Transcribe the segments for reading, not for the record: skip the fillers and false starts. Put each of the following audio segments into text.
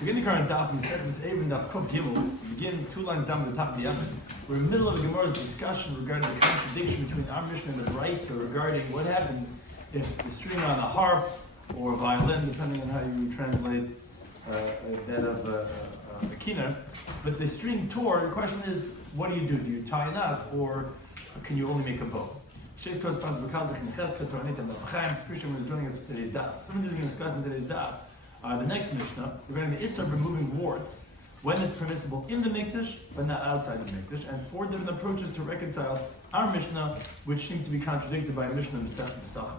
Beginning current Daf, we said this Eruvin Daf we begin 2 lines down at the top of the Yommi. We're in the middle of the Gemara's discussion regarding the contradiction between our Mishnah and the Brisa regarding what happens if the string on a harp or a violin, depending on how you translate that of a kinar, but the string tore. The question is, what do? Do you tie a knot, or can you only make a bow? Appreciate you joining us in today's Daf. Something is going to discuss in today's Daf. The next Mishnah, we're going to be Issa removing warts when it's permissible in the Mikdash, but not outside the Mikdash, and 4 different approaches to reconcile our Mishnah, which seems to be contradicted by a Mishnah Mesachim.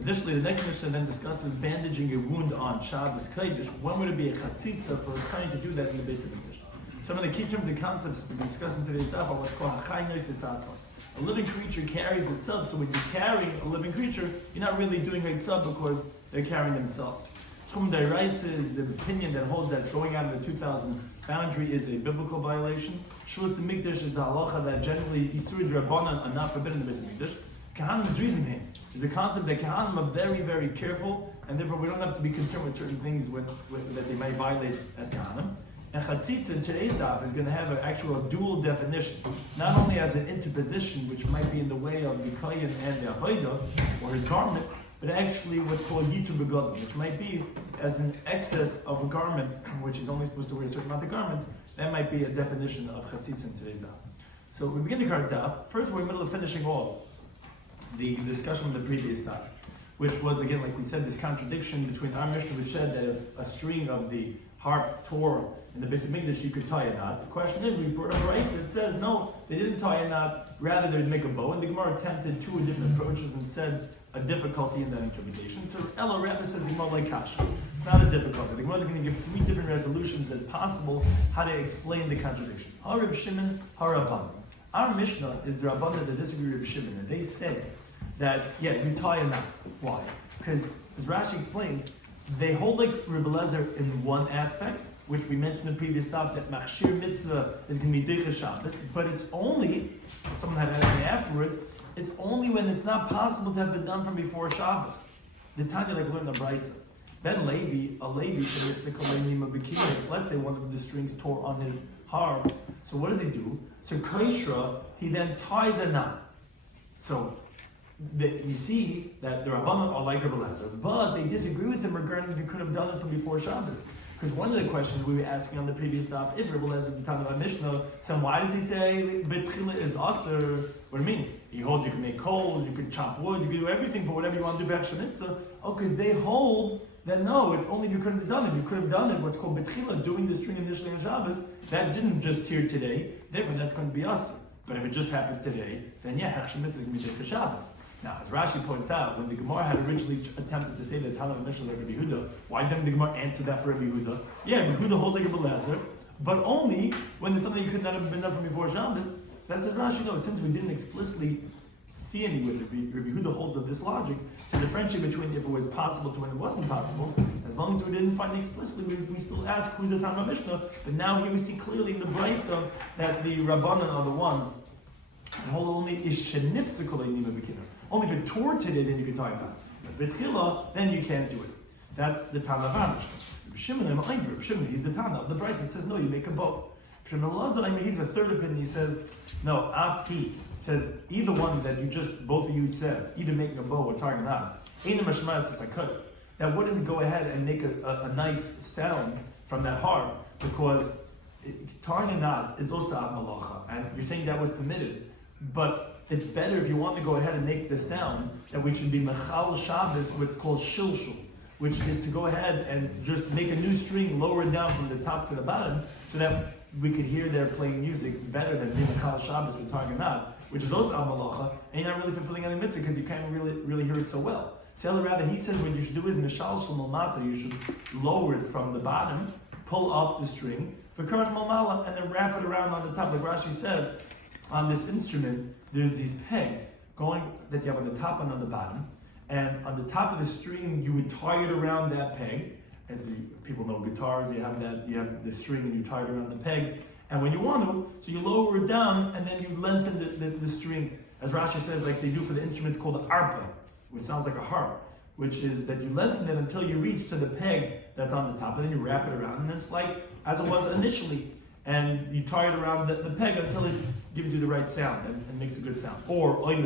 Additionally, the next Mishnah then discusses bandaging a wound on Shabbos Kodesh. When would it be a chatzitza for a kohen to do that in the base of Mikdash? Some of the key terms and concepts we'll be discussing today's daf are what's called hachai noises atzma. A living creature carries itself, so when you're carrying a living creature, you're not really doing itself because they're carrying themselves. Tchum Dairaisa is the opinion that holds that going out of the 2000 boundary is a biblical violation. Shulus the Mikdash is the halacha that generally Isur Rabbanan are not forbidden in the base of Mikdash. Kahanim reasoning is a concept that Kahanim are very, very careful, and therefore we don't have to be concerned with certain things that they might violate as Kahanim. And chatzitza in today's daf is going to have an actual dual definition, not only as an interposition, which might be in the way of the kohen and the avodah, or his garments, but actually what's called yitu begodim, which might be as an excess of a garment, which is only supposed to wear a certain amount of garments. That might be a definition of chatzitza in today's daf. So we begin the current daf. First, we're in the middle of finishing off the discussion of the previous daf, which was, again, like we said, this contradiction between our Mishnah, which said that if a string of the harp tore in the base of Mikdash, you could tie a knot. The question is, we brought up Brisa. It says, no, they didn't tie a knot, rather they'd make a bow. And the Gemara attempted 2 different approaches and said a difficulty in that interpretation. So Ella Rabbi says the Gemara like kasha. It's not a difficulty. The Gemara is going to give 3 different resolutions that possible how to explain the contradiction. Harab Shimon, Harabban. Our Mishnah is the Rabbanan that disagree with Shimon, and they say that, yeah, you tie a knot. Why? Because, as Rashi explains, they hold like Rebbe Lezer in one aspect, which we mentioned in the previous stop, that machshir mitzvah is going to be Deicha Shabbos, but it's only, someone had asked me afterwards, it's only when it's not possible to have been done from before Shabbos. The Tanya like learned the Brisa. Ben Levi, a Levi, let's say one of the strings tore on his harp, so what does he do? So Kaishra, he then ties a knot. So you see that the Rabbanan are like Rebbe Lezer, but they disagree with him regarding if you could have done it from before Shabbos. Because one of the questions we were asking on the previous daf, if Rebbe Lezer is the time of our Mishnah, so why does he say Betchila is aser? What do you mean? He holds you can make coal, you can chop wood, you can do everything for whatever you want to do for Hashemitza. Oh, because they hold that no, it's only if you could have done it. You could have done it, what's called Betchila, doing the string initially on Shabbos. That didn't just tear today, therefore that's going to be aser. But if it just happened today, then yeah, Hashemitza is going to be Deicha Shabbos. Now, as Rashi points out, when the Gemara had originally attempted to say that Tanakh Mishnah like Rabbi Yehuda, why didn't the Gemara answer that for Rabbi Yehuda? Yeah, Rabbi Yehuda holds like Rebbe Lezer, but only when there's something you could not have been done from before Shabbos. So that's what Rashi knows. Since we didn't explicitly see any way Rabbi Yehuda holds of this logic to differentiate between if it was possible to when it wasn't possible. As long as we didn't find it explicitly, we still ask who's the Tanakh Mishnah. But now here we see clearly in the Brisa that the Rabbanan are the ones and hold only is shenitzikol nima b'kinah. Only if it tore today, then you can tie it down. But B'tchila, then you can't do it. That's the Tana of our Mishnah. Shimon, he's the Tana of the Brisa. It says, no, you make a bow. Shimon Lazar, he's a third opinion. He says, no, he says, either one that you just, both of you said, either making a bow or tying a knot, that wouldn't go ahead and make a nice sound from that harp, because tying a knot is also a malacha, and you're saying that was permitted. But it's better if you want to go ahead and make the sound that we should be mechal Shabbos, what's called shilshul, which is to go ahead and just make a new string, lower it down from the top to the bottom, so that we could hear they're playing music better than being mechal Shabbos with tying a knot, which is also a malacha, and you're not really fulfilling any mitzvah because you can't really hear it so well. So rather, he says what you should do is mishal shel malmata, you should lower it from the bottom, pull up the string, and then wrap it around on the top, like Rashi says. On this instrument, there's these pegs going that you have on the top and on the bottom, and on the top of the string, you would tie it around that peg. As people know guitars, you have the string and you tie it around the pegs. And when you want to, so you lower it down and then you lengthen the string, as Rashi says, like they do for the instruments called the arpa, which sounds like a harp, which is that you lengthen it until you reach to the peg that's on the top, and then you wrap it around, and it's like as it was initially, and you tie it around the peg until it gives you the right sound and makes a good sound. Or you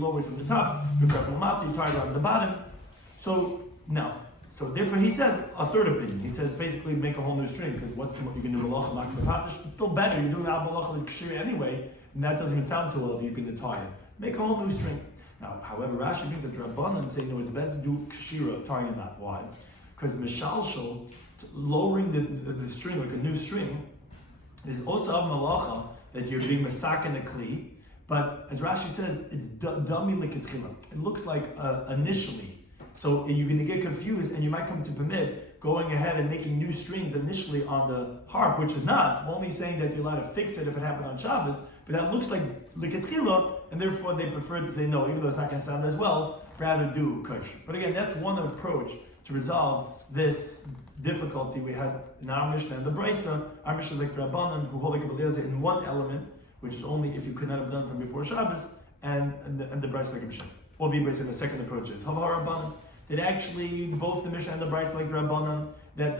lower it from the top, you tie it around the bottom. So now, so therefore he says a third opinion. He says basically make a whole new string, because what's what you can do malacha mak b'patish? It's still better. You're doing al malacha l'kshir anyway, and that doesn't even sound so well if you can tie it. Make a whole new string. Now, however, Rashi thinks that Rabbanan say no, it's better to do kshira, tying a knot. Why? Because mishalshal, lowering the string like a new string, is also of malacha that you're being masak in a kli. But as Rashi says, it's dummy l'ketchila. It looks like initially. So you're going to get confused, and you might come to permit going ahead and making new strings initially on the harp, which is not. I'm only saying that you're allowed to fix it if it happened on Shabbos, but that looks like l'ketchila, and therefore they prefer to say no, even though it's not going to sound as well, rather do kosher. But again, that's one approach to resolve this difficulty we had in our Mishnah and the Brisa. Our Mishnah is like Rabbanan, who hold like a in one element, which is only if you could not have done from before Shabbos, and the Brisa like a Mishnah. Or the Brisa in the second approach is Hava Rabbanan. That actually both the Mishnah and the Brisa like Rabbanan, that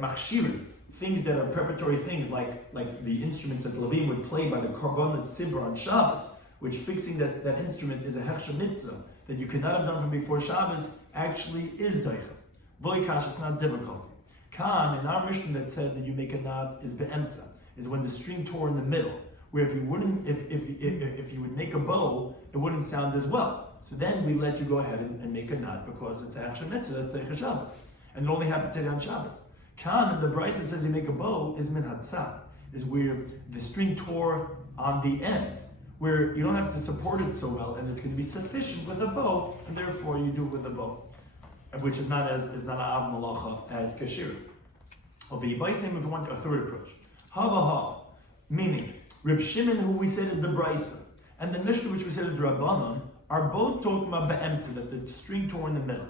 machshirin, things that are preparatory things like the instruments that the Levim would play by the Karbonet Sibra on Shabbos, which fixing that instrument is a hechsha mitzvah that you could not have done from before Shabbos, actually is daicha. Boikash, it's not difficult. Kan, in our Mishnah that said that you make a knot is be'emtza, is when the string tore in the middle, where if you would make a bow, it wouldn't sound as well. So then we let you go ahead and make a knot because it's a hechsha mitzvah, that's daicha Shabbos. And it only happened today on Shabbos. Kan, and the Brisa says you make a bow, is min hatzad, is where the string tore on the end, where you don't have to support it so well, and it's going to be sufficient with a bow, and therefore you do it with a bow, which is not an av malacha as kashir. Of the Yibaisim, if you want a third approach, hava, meaning Reb Shimon, who we said is the Brisa, and the Mishnah, which we said is the Rabbanon, are both talking about be'emtza, that the string tore in the middle,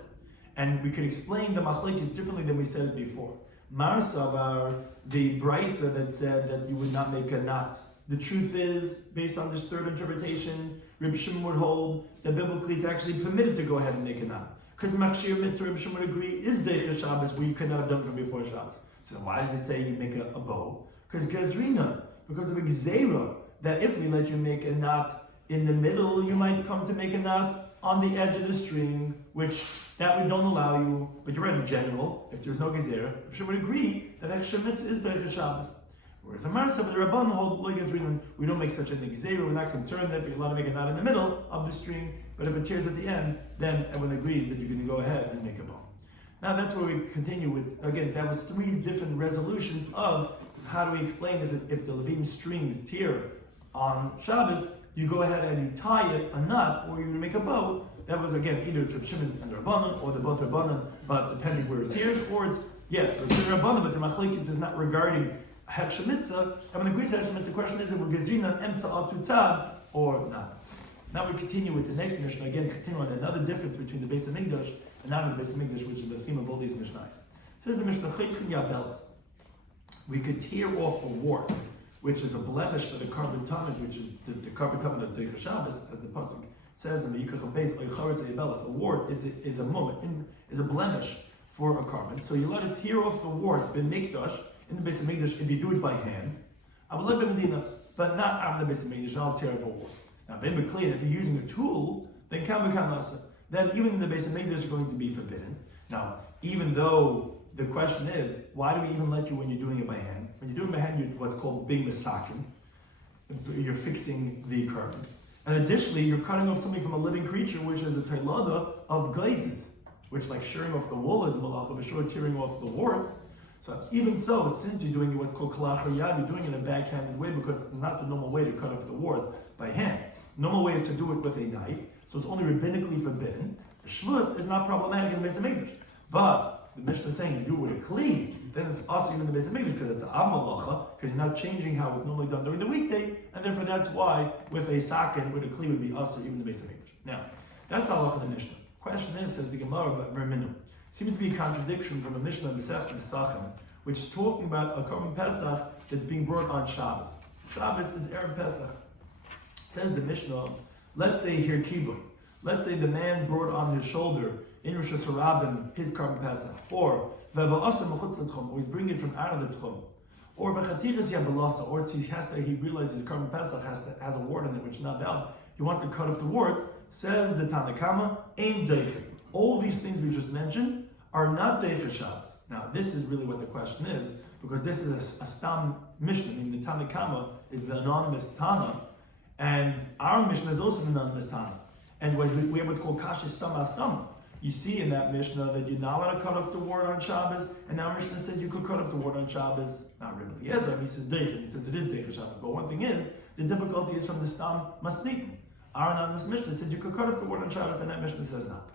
and we could explain the machlekes differently than we said it before. Mar Savar, the Brisa that said that you would not make a knot. The truth is, based on this third interpretation, Reb Shimon would hold that biblically it's actually permitted to go ahead and make a knot. Because Machshir Mitzvah, Reb Shimon would agree, is Deicha Shabbos, where you could not have done from before Shabbos. So why does it say you make a bow? Because Gezrina, because of Gzeira, that if we let you make a knot in the middle, you might come to make a knot on the edge of the string, which that we don't allow you. But you're right, in general, if there's no Gezerah, Reb Shimon would agree that Machshir Mitzvah is Deicha Shabbos. Whereas the Marsa, the Rabban hold we don't make such a nigzera. We're not concerned that you're allowed to make a knot in the middle of the string, but if it tears at the end, then everyone agrees that you're going to go ahead and make a bow. Now that's where we continue with, again, that was three different resolutions of how do we explain if the Levim strings tear on Shabbos, you go ahead and you tie it, a knot, or you make a bow. That was, again, either it's Reb Shimon and the Rabbanon, or the both Rabbanon, but depending where it tears, or it's, yes, it's the Rabbanon, but the Machlekes is not regarding hechsha mitzvah, and when it agrees to hechsha mitzvah, the question is if we're gezrina and emtza al tutzad or not. Now we continue with the next Mishnah, again, continue on another difference between the Beis HaMikdash and not the Beis HaMikdash, which is the theme of all these Mishnahs. Says the Mishnah, we could tear off a wart, which is a blemish for the carbon tamid, which is the carbon tamid of Deicha Shabbos, as the pasuk says in the Yikach Beis, a wart is a moment, is a blemish for a carbon. So you let it tear off the wart, ben mikdash, in the Beis HaMikdash, if you do it by hand, but not after the Beis HaMikdash, I'll tear off a wart. Now, if you're using a tool, then even in the Beis HaMikdash is going to be forbidden. Now, even though the question is, why do we even let you when you're doing it by hand? When you're doing it by hand, you're what's called being masakin. You're fixing the carbon. And additionally, you're cutting off something from a living creature, which is a tailada of geizes, which like shearing off the wool is malacha, but sure tearing off the wart. So even so, since you're doing what's called kalach yad, you're doing it in a backhanded way because it's not the normal way to cut off the wart by hand. The normal way is to do it with a knife, so it's only rabbinically forbidden. The shvus is not problematic in the Beis HaMikdash. But the Mishnah is saying you do it with a kli, then it's also even in the Beis HaMikdash because it's a malacha, because you're not changing how it's normally done during the weekday, and therefore that's why with a sakin, with a kli would be also even in the Beis HaMikdash. Now, that's halacha of the Mishnah. Question is, says the Gemara of Merminu, seems to be a contradiction from a Mishnah in Masechet Pesachim, which is talking about a Korban Pesach that's being brought on Shabbos. Shabbos is Erev Pesach. Says the Mishnah, let's say here Kivui. Let's say the man brought on his shoulder in Rosh Hashanah his Korban Pesach, or or he's bringing it from out of the tchum. Or he realizes Karban Pesach has a wart on it which is not valid. He wants to cut off the wart. Says the Tanakama, ain't deichen. All these things we just mentioned are not deichen Shabbos. Now this is really what the question is, because this is a stam Mishnah. I mean, the Tanakama is the anonymous Tana, and our Mishnah is also an anonymous Tana. And we have what's called kasha stama stama. You see in that Mishnah that you're not allowed to cut off the wart on Shabbos, and now Mishnah says you could cut off the wart on Shabbos. Not Rabbi Eliezer, he says deichen. He says it is deichen Shabbos. But one thing is, the difficulty is from the stam masnitin. Our anonymous Mishnah says you could cut off the wart on Shabbos, and that Mishnah says not.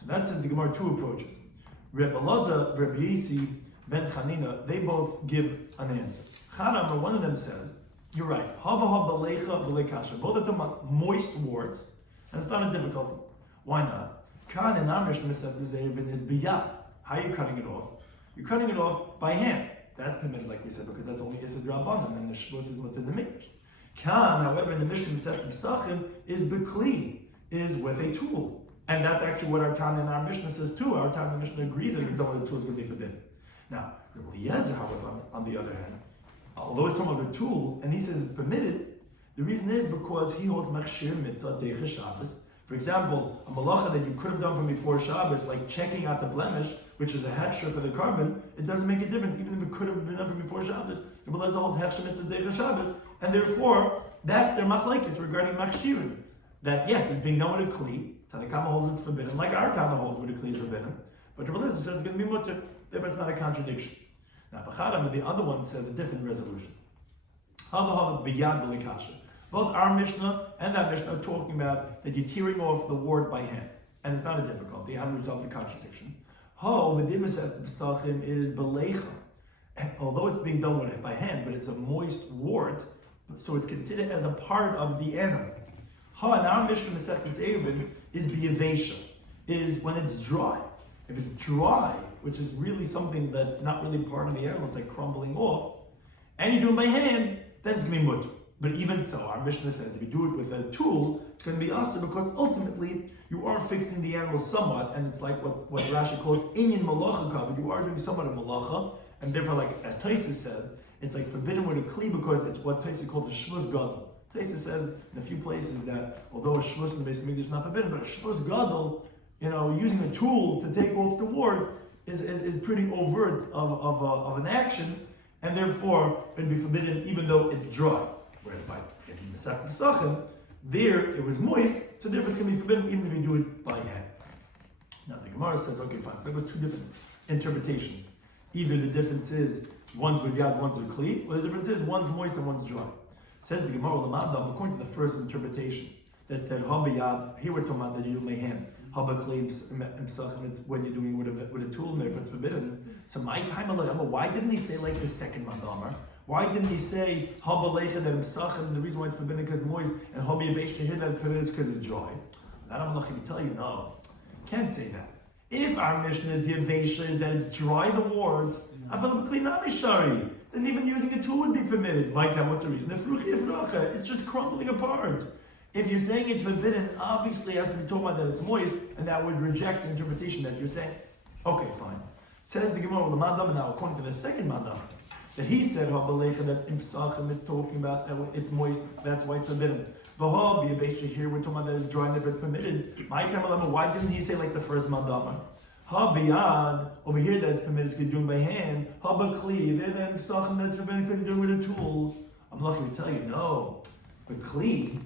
So that says the Gemara two approaches. Rabbi Elazar, Rabbi Yisi, Ben Chanina, they both give an answer. Chanamar, one of them says, you're right. Hava ha balecha b'lekasha. Both of them are moist warts, and it's not a difficulty. Why not? Kan in our Mishnah said the Eruvin is biyad. How are you cutting it off? You're cutting it off by hand. That's permitted, like we said, because that's only Issa Drabanan, and the Shabbos is within the Mikdash. Kan, however, in the Mishnah Masechet Pesachim is bekli, is with a tool. And that's actually what our Tana in our Mishnah says too. Our Tana in the Mishnah agrees that some of the tool is going to be forbidden. Now, Rabbi Eliezer, however, on the other hand, although it's talking about the tool, and he says it's permitted, the reason is because he holds machshir mitzvah deicha Shabbos. For example, a malacha that you could have done from before Shabbos, like checking out the blemish, which is a hefsher for the carbon, it doesn't make a difference, even if it could have been done from before Shabbos. Rabbi Eliezer holds hefsher mitzvah deicha Shabbos, and therefore, that's their machlekes regarding machshirin. That yes, it's being done with a kli. Tanakama holds it's forbidden, like our Tana holds with a kli is forbidden. But Rabbi Eliezer says it's going to be mutter, therefore it's not a contradiction. Now, the other one says a different resolution. Both our Mishnah and that Mishnah are talking about that you're tearing off the wart by hand. And it's not a difficulty. How to resolve the contradiction? The Masechet Pesachim is belecha. Although it's being done with it by hand, but it's a moist wart, so it's considered as a part of the animal. And our Mishnah Masechet Eruvin is biyavesha, is when it's dry. If it's dry, which is really something that's not really part of the animal, it's like crumbling off, and you do it by hand, then it's going to be mutter. But even so, our Mishnah says if you do it with a tool, it's going to be asa, because ultimately you are fixing the animal somewhat, and it's like what Rashi calls inyan malacha but you are doing somewhat of malacha, and therefore, like as Tosfos says, it's like forbidden with a kli because it's what Tosfos calls a shvuz gadol. Tosfos says in a few places that although a shvuz in the Beis Hamikdash is not forbidden, but a shvuz gadol, using a tool to take off the wart is pretty overt of an action, and therefore it would be forbidden even though it's dry. Whereas in the Masechet Pesachim, there it was moist, so therefore it's going to be forbidden even if you do it by hand. Now the Gemara says, okay, fine. So there was two different interpretations. Either the difference is one's with yad, one's with kli, or the difference is one's moist and one's dry. Says the Gemara, according to the first interpretation that said haba yad, here we're talking about that you do by hand. Haba kli and Pesachim, it's when you're doing it with a tool, and therefore it's forbidden. So my time, why didn't he say like the second mandamar? Why didn't he say haba lecha that Pesachim, the reason why it's forbidden because it's moist, and haba yavesha here that it's forbidden is because it's dry? That I'm not going to tell you, no, can't say that. If our Mishnah is yavesha, is that it's dry the wart, then even using a tool would be permitted. My time, what's the reason? It's just crumbling apart. If you're saying it's forbidden, obviously it has to be talking about that it's moist, and that would reject the interpretation that you're saying. Okay, fine. Says the Gemara, the mandam now, according to the second mandam, that he said that in Pesachim it's talking about that it's moist, that's why it's forbidden. Here we're talking about that it's dry and therefore it's permitted. My time, why didn't he say like the first mandam? Biyad, over here that it's permitted because you're doing by hand. Kli, there then Pesachim that's forbidden because you're doing with a tool. I'm lucky to tell you, no. But Kli,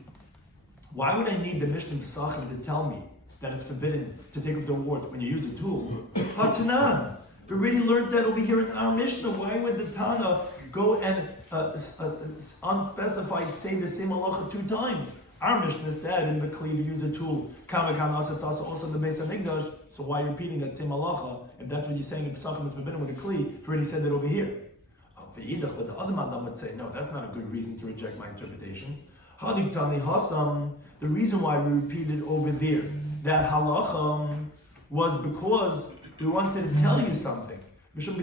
why would I need the Mishnah Pesachim to tell me that it's forbidden to take up the wart when you use a tool? Hatanan. We already learned that over here in our Mishnah. Why would the Tana go and unspecified say the same halacha two times? Our Mishnah said in the Kli to use a tool. It's also the Beis Hamikdash. So why are you repeating that same halacha if that's what you're saying in Pesachim is forbidden with a kli? You've already said that over here. But the other mandam would say, no, that's not a good reason to reject my interpretation. The reason why we repeated over there that halacha was because we wanted to tell you something. You're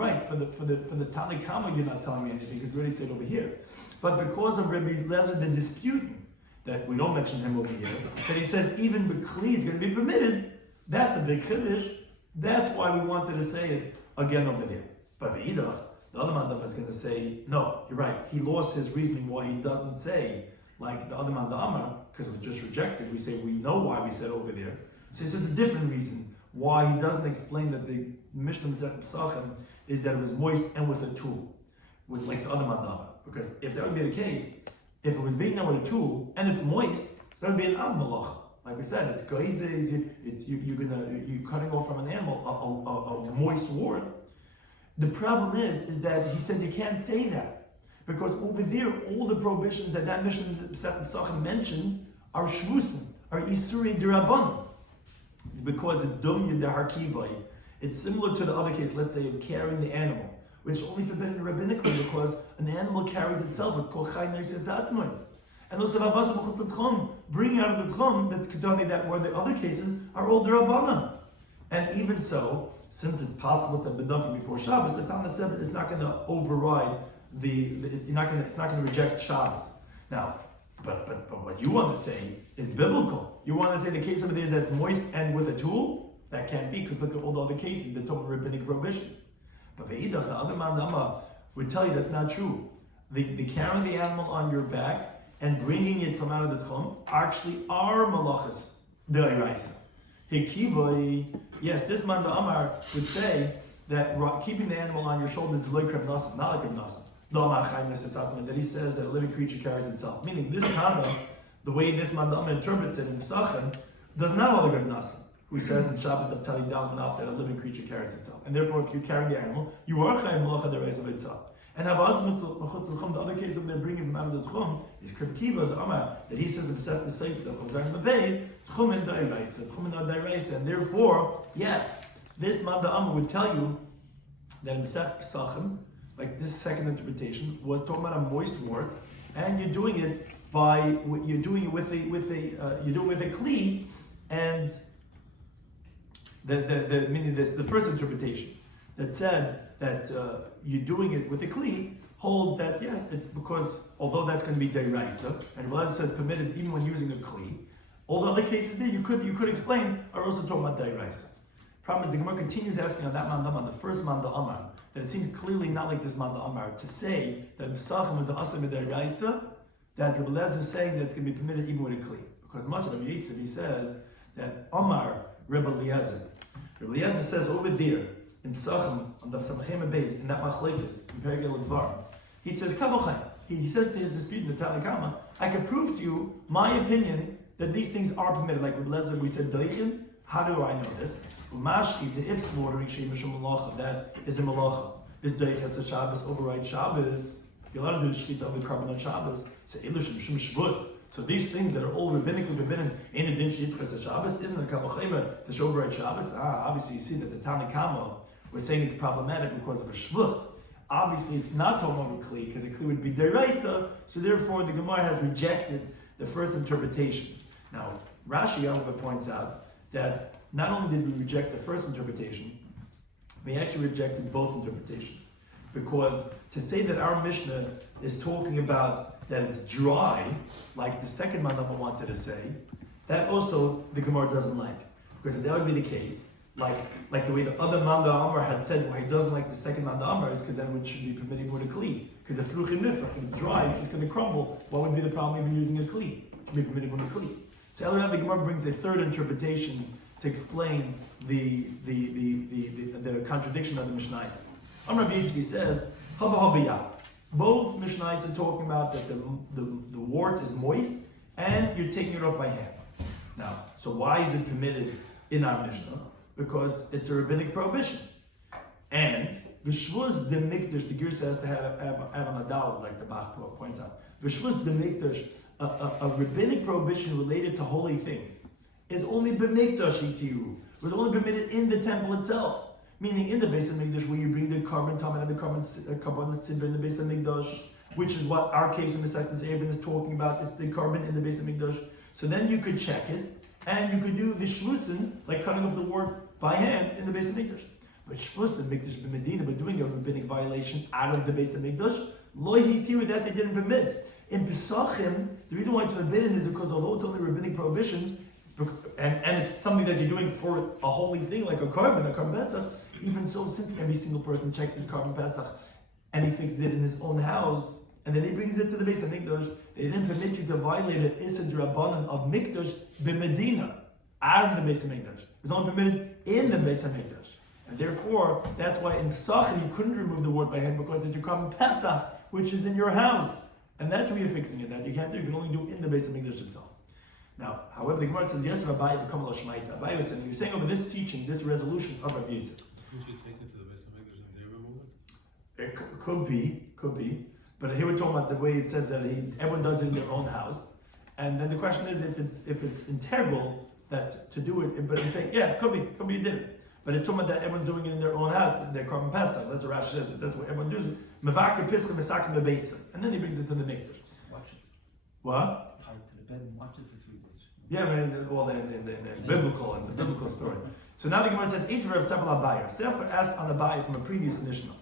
right, for the Tanakama you're not telling me anything, because we already said over here. But because of Rabbi Eliezer the disputant, that we don't mention him over here, that he says even B'kli is going to be permitted, that's a big chiddush. That's why we wanted to say it again over there. But the other man is going to say, no, you're right. He lost his reasoning why he doesn't say, like the other man, the Amar, because it was just rejected. We say, we know why we said over there. So this is a different reason why he doesn't explain that the Mishnah Pesachim is that it was moist and with a tool, with like the other man, the Amar. Because if that would be the case, if it was being done with a tool and it's moist, so that would be an av malacha. Like we said, it's goizes, you're cutting off from an animal a moist wart. The problem is that he says you can't say that because over there all the prohibitions that Mishnah Pesachim mentioned are shvusim, are isuri d'rabbanan, because it's dumya deharkivai. It's similar to the other case, let's say, of carrying the animal, which is only forbidden rabbinically because an animal carries itself. It's called chay neises atzmai. And also ravasa b'chutz l'tchum, bring out of the tchum, that's kedani, that where the other cases are all d'rabbanan. And even so, since it's possible to be done before Shabbos, the Tana said that it's not going to override it's not going to reject Shabbos. Now, but what you want to say is biblical. You want to say the case over there is that it's moist and with a tool? That can't be, because look at all the other cases that talk about rabbinic prohibitions. But Ve'idach, the other man Nama would tell you that's not true. The carrying the animal on your back and bringing it from out of the tchum actually are malachas d'oraisa. Hikivoi, yes, this man the Amar would say that keeping the animal on your shoulders is like Reb Nassim, not like Reb Nassim. No, that he says that a living creature carries itself. Meaning this Tana, the way this man the Amar interprets it in Pesachim, does not hold like Reb Nassim, who says in Shabbos Naftali down enough that a living creature carries itself. And therefore, if you carry the animal, you are chayim malacha d'oraisa itself. And Havas Mechutz l'Chum, the other case of them bringing from out of the Tchum, is Krib Kiva, the Amar, that he says in the Sefer of Chazar Mabez, Tchum and Dairaisa, Tchum and Dairaisa. And therefore, yes, this man the Amar would tell you that in Sech Pesachim, like this second interpretation, was talking about a moist wort, and you're doing it with a kli, and the first interpretation that said that you're doing it with a kli holds that it's because although that's going to be deraisa, and Rabbi says permitted even when using a kli, all the other cases there you could explain are also talking about deraisa. Problem is the Gemara continues asking on that man on the first man Amar that it seems clearly not like this man Amar to say that Pesachim is an asa deraisa, that Rabbi is saying that it's going to be permitted even with a kli, because much of Yisrael he says that Amar Rabbi Eliezer. Rabbi Eliezer says over there in Pesachim, on the Samachem Beis, in that Machlekes, in Perigel Dvar, he says, he says to his dispute in the Tanakama, I can prove to you my opinion that these things are permitted. Like Rabbi Eliezer, we said, Doichin, how do I know this? Mashki, the if slaughtering Shemashim Malacha, that is a Malacha. Is Doiches a Shabbos override Shabbos? You're allowed to do the Shechita of the carbon on Shabbos. So Elushim Shum Shvus. So these things that are all rabbinically forbidden in the din Shechita Shabbos, isn't a Kavachema to override Shabbos? Obviously you see that the Tanakama, we're saying it's problematic because of a shvus. Obviously, it's not talking about a kli, because a kli would be deraisa, so therefore the Gemara has rejected the first interpretation. Now, Rashi, however, points out that not only did we reject the first interpretation, we actually rejected both interpretations. Because to say that our Mishnah is talking about that it's dry, like the second man I wanted to say, that also the Gemara doesn't like. Because if that would be the case, like the way the other Manda Amar had said why he doesn't like the second Manda Amar is because then it should be permitted with a kli. Because the fruchim nifrach, if it's dry, it's just going to crumble. What would be the problem even using a kli? It should be permitted with a kli. So Elrod the Gemara brings a third interpretation to explain the contradiction of the Mishnayos. Amar Yisvi says, Hava Habiyah. Both Mishnayos are talking about that the wart is moist and you're taking it off by hand. Now, so why is it permitted in our Mishnah? Because it's a rabbinic prohibition. And V'shvuz de Mikdash, the Girsa has to have an adal, like the Bach points out. V'shvuz de Mikdash, a rabbinic prohibition related to holy things, is only b'mikdash itiru. It was only permitted in the temple itself. Meaning in the Beis HaMikdash, where you bring the carbon tam and the carbon sidra in the Beis HaMikdash, which is what our case in the second Eruvin is talking about. It's the carbon in the Beis HaMikdash. So then you could check it, and you could do the shlusin, like cutting off the wart by hand in the Beis HaMikdash. But shlusin the Mikdash b'Medina, but doing a rabbinic violation out of the Beis HaMikdash, lo hitiru, that they didn't permit. In Pesachim, the reason why it's forbidden is because although it's only rabbinic prohibition, and it's something that you're doing for a holy thing like a carbon pesach. Even so, since every single person checks his carbon pesach and he fixes it in his own house, and then he brings it to the base of mikdash, they didn't permit you to violate an issa drabanan of mikdash b'medina out of the base of mikdash. It's only permitted in the base of mikdash, and therefore that's why in Pesachim you couldn't remove the word by hand because it's your carbon pesach, which is in your house, and that's where you're fixing it. That you can't do. You can only do it in the base of mikdash itself. Now, however, the Gemara says, yes, Rabbi, become a Shmaita. Rabbi was saying, you're saying over this teaching, this resolution of Rabbi Yosef. Would you take it to the base of Mikdash and they remove it? It could be. But here we're talking about the way it says that everyone does it in their own house. And then the question is if it's integral that to do it, but it's saying, yeah, could be you did it. But it's talking about that everyone's doing it in their own house, in their carbon pesach. That's what Rashi says. That's what everyone does. Mevakar pischem mesakim bebeisa. And then he brings it to the Mikdash. Watch it. What? Tie it to the bed and watch it for 3 days. Yeah, I mean, well, in the biblical story. So now the Gemara says, Eitzer of Sefer Abaye. Sefer asked on Abaye from a previous Mishnah.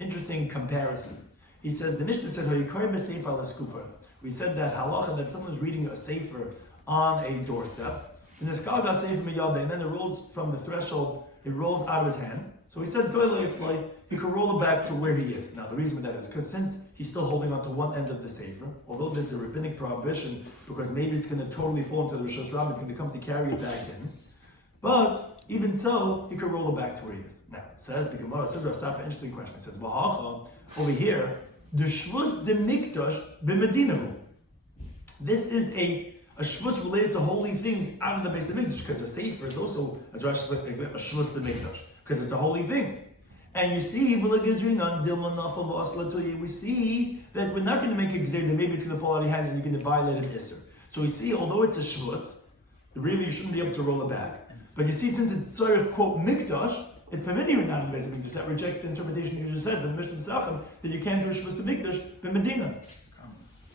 Interesting comparison. He says, the Mishnah said, we said that halacha, that if someone is reading a sefer on a doorstep, and the skull got sefer miyadeh, and then it rolls from the threshold, it rolls out of his hand. So he said, it's like he could roll it back to where he is. Now the reason for that is because since he's still holding on to one end of the sefer, although there's a rabbinic prohibition, because maybe it's going to totally fall into the Rosh Hashanah, it's going to come to carry it back in. But even so, he could roll it back to where he is. Now, says the Gemara, says Rav Safa, interesting question. It says, over here, the shvus de mikdash b'medinahu. This is a shvus related to holy things out of the base of mikdash, because the sefer is also, as Rashi said, a shvus de mikdash, because it's a holy thing. And you see, we see that we're not going to make a gzeir that maybe it's going to fall out of your hand and you're going to violate an isser. So we see, although it's a shvus, really you shouldn't be able to roll it back. But you see, since it's sort of quote mikdash, it's permitting you not in the base of mikdash. That rejects the interpretation you just said, the Mishnah Pesachim, that you can't do a shvus to mikdash in Medina.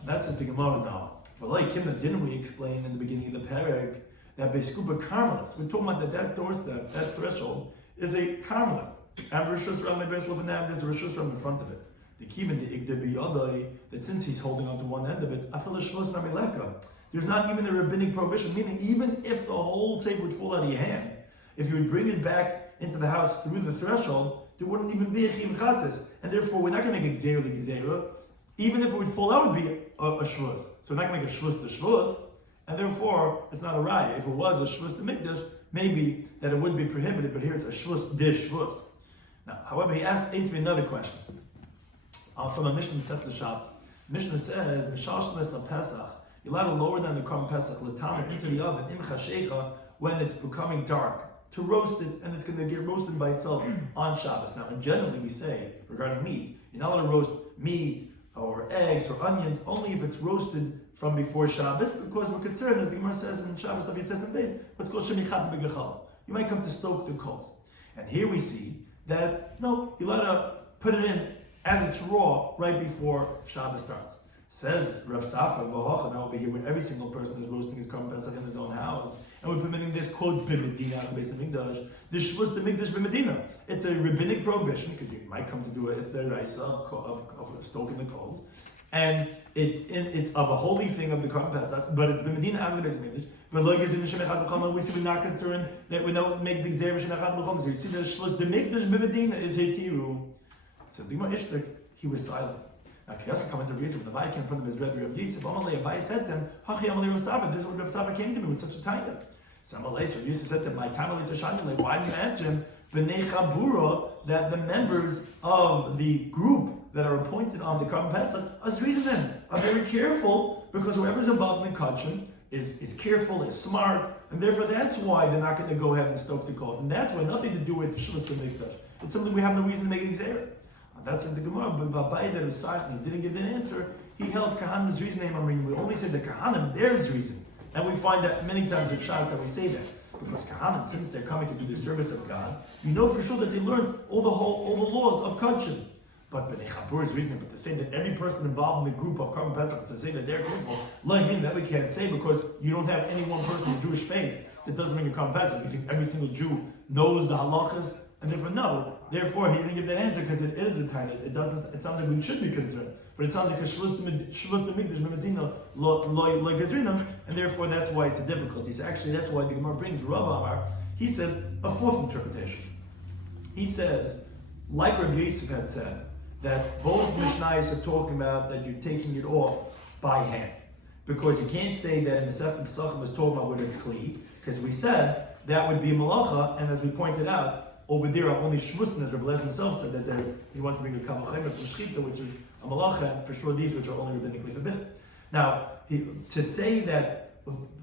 That's just the Gemara now. But like didn't we explain in the beginning of the parak that Beskuba Carmelis, we're talking about that doorstep, that threshold, is a Carmelis. And Rosh Hashanah, there's a Rosh Hashanah in front of it. The Kivin, the Igde B'yadai, that since he's holding on to one end of it, there's not even a rabbinic prohibition, meaning even if the whole sefer would fall out of your hand, if you would bring it back into the house through the threshold, there wouldn't even be a chiv chatas. And therefore, we're not going to make a gzeira the gzeira. Even if it would fall out, it would be a shvus. So we're not going to make a shvus to shvus, and therefore, it's not a raya. If it was a shvus to mikdash, maybe that it would be prohibited, but here it's a shvus dish shvus. Now, however, he asks me another question. From a Mishnah set the Shabbos. Mishnah says, Mishashmas al Pesach, you're allowed to lower down the carbon pesach l'tamer into the oven, im chashecha, when it's becoming dark, to roast it, and it's going to get roasted by itself on Shabbos. Now, generally we say, regarding meat, you're not allowed to roast meat or eggs or onions only if it's roasted from before Shabbos, because we're concerned, as the Gemara says in Shabbos of your test base, what's called shemichat b'gechal. You might come to stoke the coals. And here we see that, no, you're allowed to put it in as it's raw right before Shabbos starts. Says Rav Safa, now over here, where every single person is roasting his carbon pesach in his own house, and we're permitting this quote b'medina on the base of mikdash. This shvus the mikdash b'medina. It's a rabbinic prohibition because you might come to do a deraisa of stoking the coals, and it's of a holy thing of the carbon pesach, but it's b'medina on the base of mikdash. But like if in the shemechat b'chama, we see we're not concerned that we don't make the gzeir shemechat b'chama. So you see the shvus the mikdash b'medina is hitiru. Says the Gemara Ishtik, he was silent. Now, Kiyasa come into the reason when the Abai came in front of his Rebbe Rabbi Yosef, Amalei Abai said to him, Hachi Amalei Rav this is what Rav Safa came to me with such a time. So Amalei, so Yosef said to him, My Tamalei Tashamilei, why didn't you answer him? B'nei Chabura, that the members of the group that are appointed on the Carbon Pesach, as reason then, are very careful, because whoever's involved in Kachin is careful, is smart, and therefore that's why they're not going to go ahead and stoke the coals. And that's why nothing to do with Shvus Mikdash. It's something we have no reason to make it exer. That says the Gemara, but Babai that was silent and didn't give an answer, he held Kahanim's reasoning. We only said the Kahanim, there's reason. And we find that many times in Shas that we say that. Because Kahanim, since they're coming to do the service of God, you know for sure that they learn all the laws of Kachin. But B'nei Chabur is reasoning, but to say that every person involved in the group of Carbon Pesach, to say that they're careful, that we can't say because you don't have any one person in Jewish faith that doesn't bring a Carbon Pesach. You think every single Jew knows the halachas And therefore, no. Therefore, he didn't give that answer because it is a tiny. It doesn't. It sounds like we should be concerned, but it sounds like a shvus the mikdash memedina lo gazrinam, and therefore that's why it's a difficulty. So actually, that's why the Gemara brings Rav Amar. He says a fourth interpretation. He says, like Rav Yosef had said, that both Mishnayos are talking about that you're taking it off by hand, because you can't say that in the Sefton Pesachim was talking about with a kli, because we said that would be malacha, and as we pointed out. Over there, only Shmusin, as Rabbi Lezer himself said, that he wanted to bring a Kamal Chaymer from Shchita, which is a malacha, and for sure these which are only rabbinically forbidden. Now, to say that,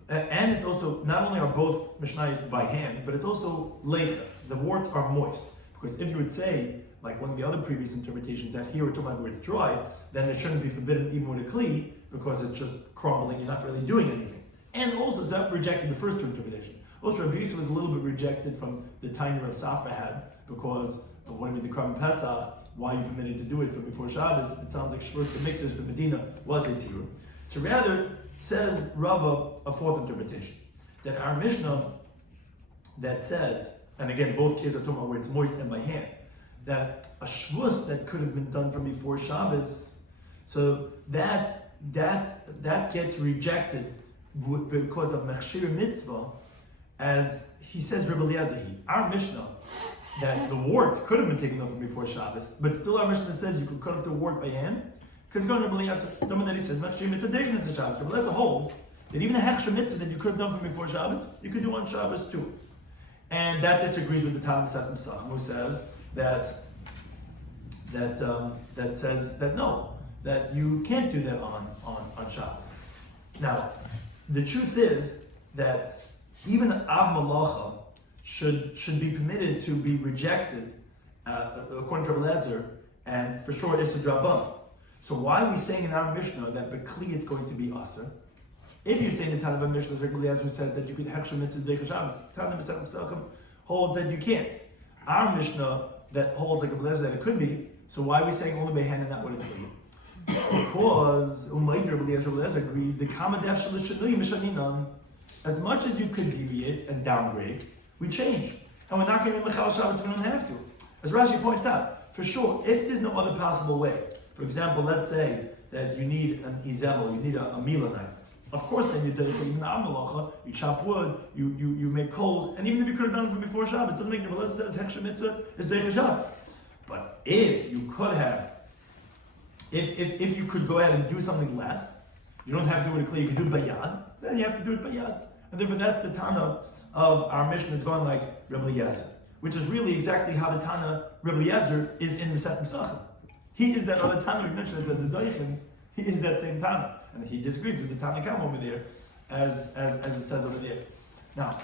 and it's also, not only are both Mishnayos by hand, but it's also leicha. The warts are moist. Because if you would say, like one of the other previous interpretations, that here we're talking about where it's dry, then it shouldn't be forbidden even with a kli, because it's just crumbling, you're not really doing anything. And also, Zep rejected the first two interpretations. Also, Rabbi Yosef was a little bit rejected from the tiny Rav Safra had, because when we did the Korban Pesach, why you permitted to do it from before Shabbos, it sounds like Shlosh the Mikdash, the Medina, was a tirur. So rather, says Rava a fourth interpretation, that our Mishnah that says, and again, both cases are talking about where it's moist and by hand, that a shvus that could have been done from before Shabbos, so that gets rejected because of Mechshir Mitzvah. As he says, Rebbe Eliezer, our Mishnah, that the wart could have been taken off from before Shabbos, but still our Mishnah says you could cut off the wart by hand, because going to Rebbe Eliezer, that he says, Mechshir Mitzvah Deishnas Shabbos. Rebbe Eliezer holds that even a Hechsher Mitzvah that you could have done from before Shabbos, you could do on Shabbos too. And that disagrees with the Talmud Sefton Pesachim, who says that says that no, that you can't do that on Shabbos. Now, the truth is that even Av Malacha should be permitted to be rejected, according to Rabbi Lezer, and for sure it's a drabban. So why are we saying in our Mishnah that Bekli it's going to be Aser? If you say in the Tanakh Mishnah, Rabbi Lezer who says that you could Hechsher Mitzvah Deicha Shabbos, Tanakh Pesachim holds that you can't. Our Mishnah that holds like Rabbi Lezer that it could be. So why are we saying only by hand and not with a Kli? Because Umayr Rabbi Lezer agrees the Kamadef Shalishadui Mishaninan. As much as you could deviate and downgrade, we change. And we're not going to be Mechal Shabbos, we don't have to. As Rashi points out, for sure, if there's no other possible way, for example, let's say that you need an izel, you need a mila knife. Of course, then you do it, even the Amalacha, you chop wood, you make coals, and even if you could have done it from before Shabbos, it doesn't make no difference. It says Hechsher Mitzvah is Deicha Shabbos. But if you could have, if you could go ahead and do something less, you don't have to do it with a kli, you can do it by yad, then you have to do it by yad. And therefore that's the Tana of our Mishnah is going like Rebbe Eliezer, which is really exactly how the Tana Rebbe Eliezer is in Masechet Pesachim. He is that other Tana we mentioned that says Zedoichin, he is that same Tana. And he disagrees with the Tana Kam over there, as it says over there. Now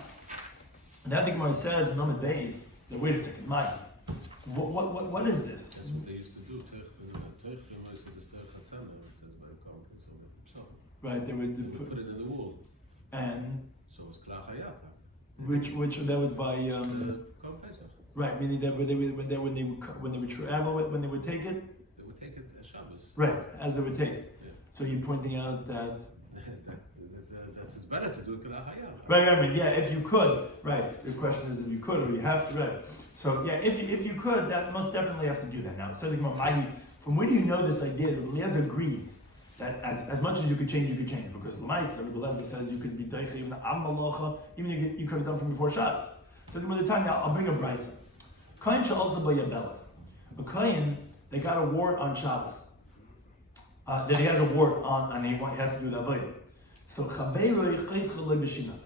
the Gemara says in Lamed Beis, that wait a second, Mike, what is this? That's what they used to do. Right, they would put it in the wool. And so it's Kla Hayata. Which that was by right, meaning that when they would travel it, when they would take it. They would take it as Shabbos. Right, as they would take it. Yeah. So you're pointing out that it's better to do Kla Hayata. Right, I mean, yeah, if you could, right. The question is if you could or you have to, right. So yeah, if you could, that most definitely have to do that now. It says from where do you know this idea? Rabbi Eliezer agrees that as much as you could change, because L'maisa, Rabbi Eliezer says you could be deicha even Am Malacha, even you could have done from before Shabbos. Says by the time I'll bring a brisa. Kohen shall also be yabelas. A kohen they got a wart on Shabbos. That he has a wart on, and he has to do the avodah. So chaveiroi chaytcha lebeshinav.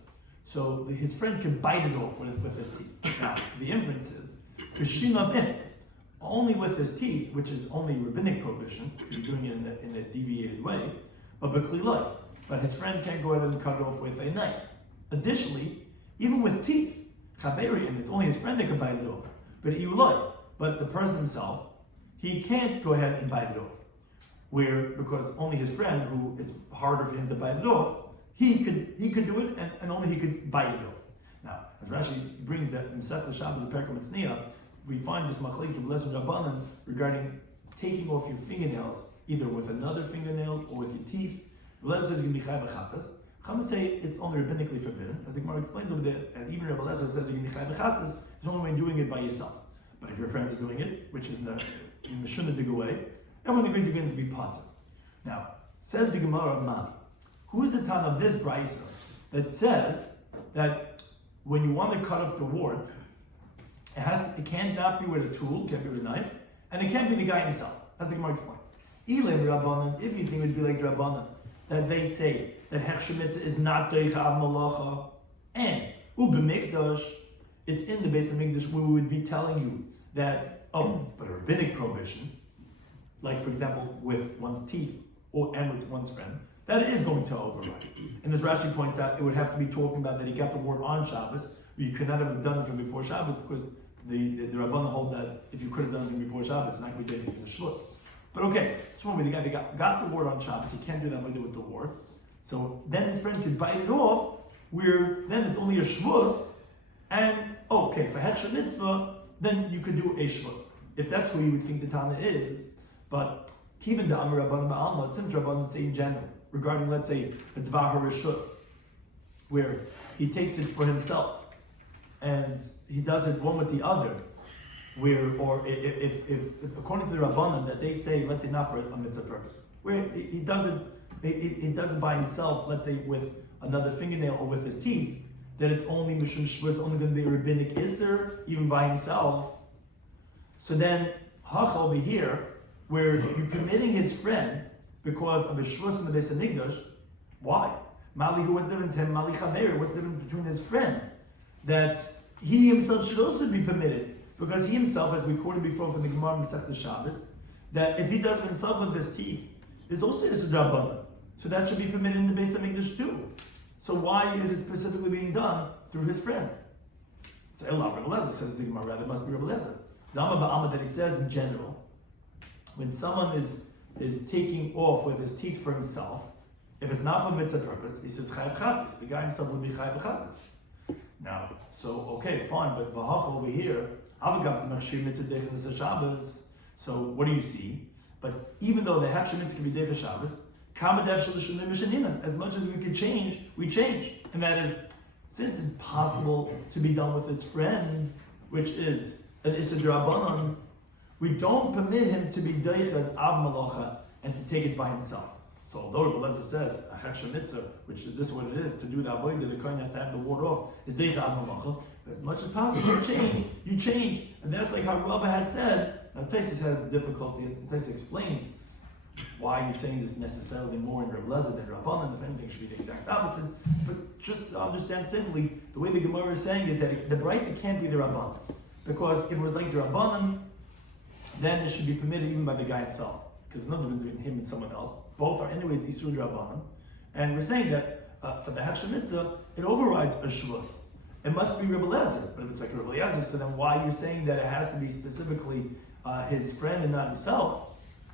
So his friend can bite it off with his teeth. Now the inference is beshinav in. Only with his teeth, which is only rabbinic prohibition, because you're doing it in a deviated way, but b'klilai. But his friend can't go ahead and cut it off with a knife. Additionally, even with teeth, chaveri, and it's only his friend that can bite it off. But iulai, but the person himself, he can't go ahead and bite it off. Because only his friend, who it's harder for him to bite it off, he could do it, and only he could bite it off. Now, as Rashi brings that in Sefta Shabbos and Perkam Tzniya, we find this machlek from Lesson Rabbanan regarding taking off your fingernails, either with another fingernail or with your teeth. Lesson says you can be chai b'chatas. Chama say it's only rabbinically forbidden, as the Gemara explains over there. And even Rabbi Lezer says you can be chai b'chatas. It's only when doing it by yourself. But if your friend is doing it, which is in the Mishuna dig away, everyone agrees you're going to be potter. Now, says the Gemara Mani, who is the ton of this brisa that says that when you want to cut off the wart, it can't not be with a tool, can't be with a knife, and it can't be the guy himself, as the Gemara explains. Ilay Rabbanan, if you think it would be like Rabbanan, that they say that Hechsher Mitzvah is not Deicha Av Malacha, and Ubemikdash, it's in the base of Mikdash where we would be telling you that, but a rabbinic prohibition, like for example with one's teeth and with one's friend, that is going to override. And as Rashi points out, it would have to be talking about that he got the word on Shabbos, you could not have done it from before Shabbos because the Rabbanan hold that if you could have done it from before Shabbos, it's not going to be taken in the Shluss. But okay, so when the guy got the word on Shabbos, he can't do that with the word. So then his friend could bite it off, where then it's only a shvus, and okay, for Hechsher Mitzvah, then you could do a shvus. If that's who you would think the Tana is, but Kivan da Amir Rabbanan Ba'alma, since Rabbanan say in general, regarding let's say a Dvar HaRishus, where he takes it for himself, and he does it one with the other, where, or if according to the Rabbanan that they say, let's say not for a mitzvah purpose, where he does it by himself, let's say with another fingernail or with his teeth, that it's only Mishum Shvus, only going to be a rabbinic Isser, even by himself. So then, Hach over here, where you're permitting his friend because of a Shvus in the Beis HaMikdash, why? Mali, who was difference him, Mali Chaver, what's the difference between his friend? That he himself should also be permitted. Because he himself, as we quoted before from the Gemara Masechta Shabbos, that if he does it himself with his teeth, is also Issa Rabbanan. So that should be permitted in the Beis HaMikdash too. So why is it specifically being done through his friend? So Allah Rebbe Lezer says the Gemara, rather it must be Rebbe Lezer. The Amma Ba'ama that he says in general, when someone is taking off with his teeth for himself, if it's not for mitzvah purpose, he says Chayav Chatas. The guy himself would be Chayav Chatas. Now, so okay, fine, but V'hach over here, so what do you see? But even though the Hechsher Mitzvah can be Deicha Shabbos, as much as we could change, we change. And that is, since it's possible to be done with his friend, which is an Issa D'Rabbanan, we don't permit him to be Deicha Av Malacha and to take it by himself. So although the Lezer says a Hechsher Mitzvah, which is this what it is, to do the avodah, the kohen has to have the ward off, is Deicha Av Malacha. As much as possible, you change. And that's like how Rava had said. Now Taisus has difficulty, and Taisus explains why you're saying this necessarily more in Rebbe Lezer than Rabbanan, if anything should be the exact opposite. But just to understand simply, the way the Gemara is saying is that the brisa can't be the Rabbanan. Because if it was like the Rabbanan, then it should be permitted even by the guy himself. Because it's not between him and someone else. Both are anyways Isur Rabbanan. And we're saying that for the Hechsher Mitzvah, it overrides a Shvus. It must be Rebbe Lezer, but if it's like Rebbe Lezer, so then why are you saying that it has to be specifically his friend and not himself?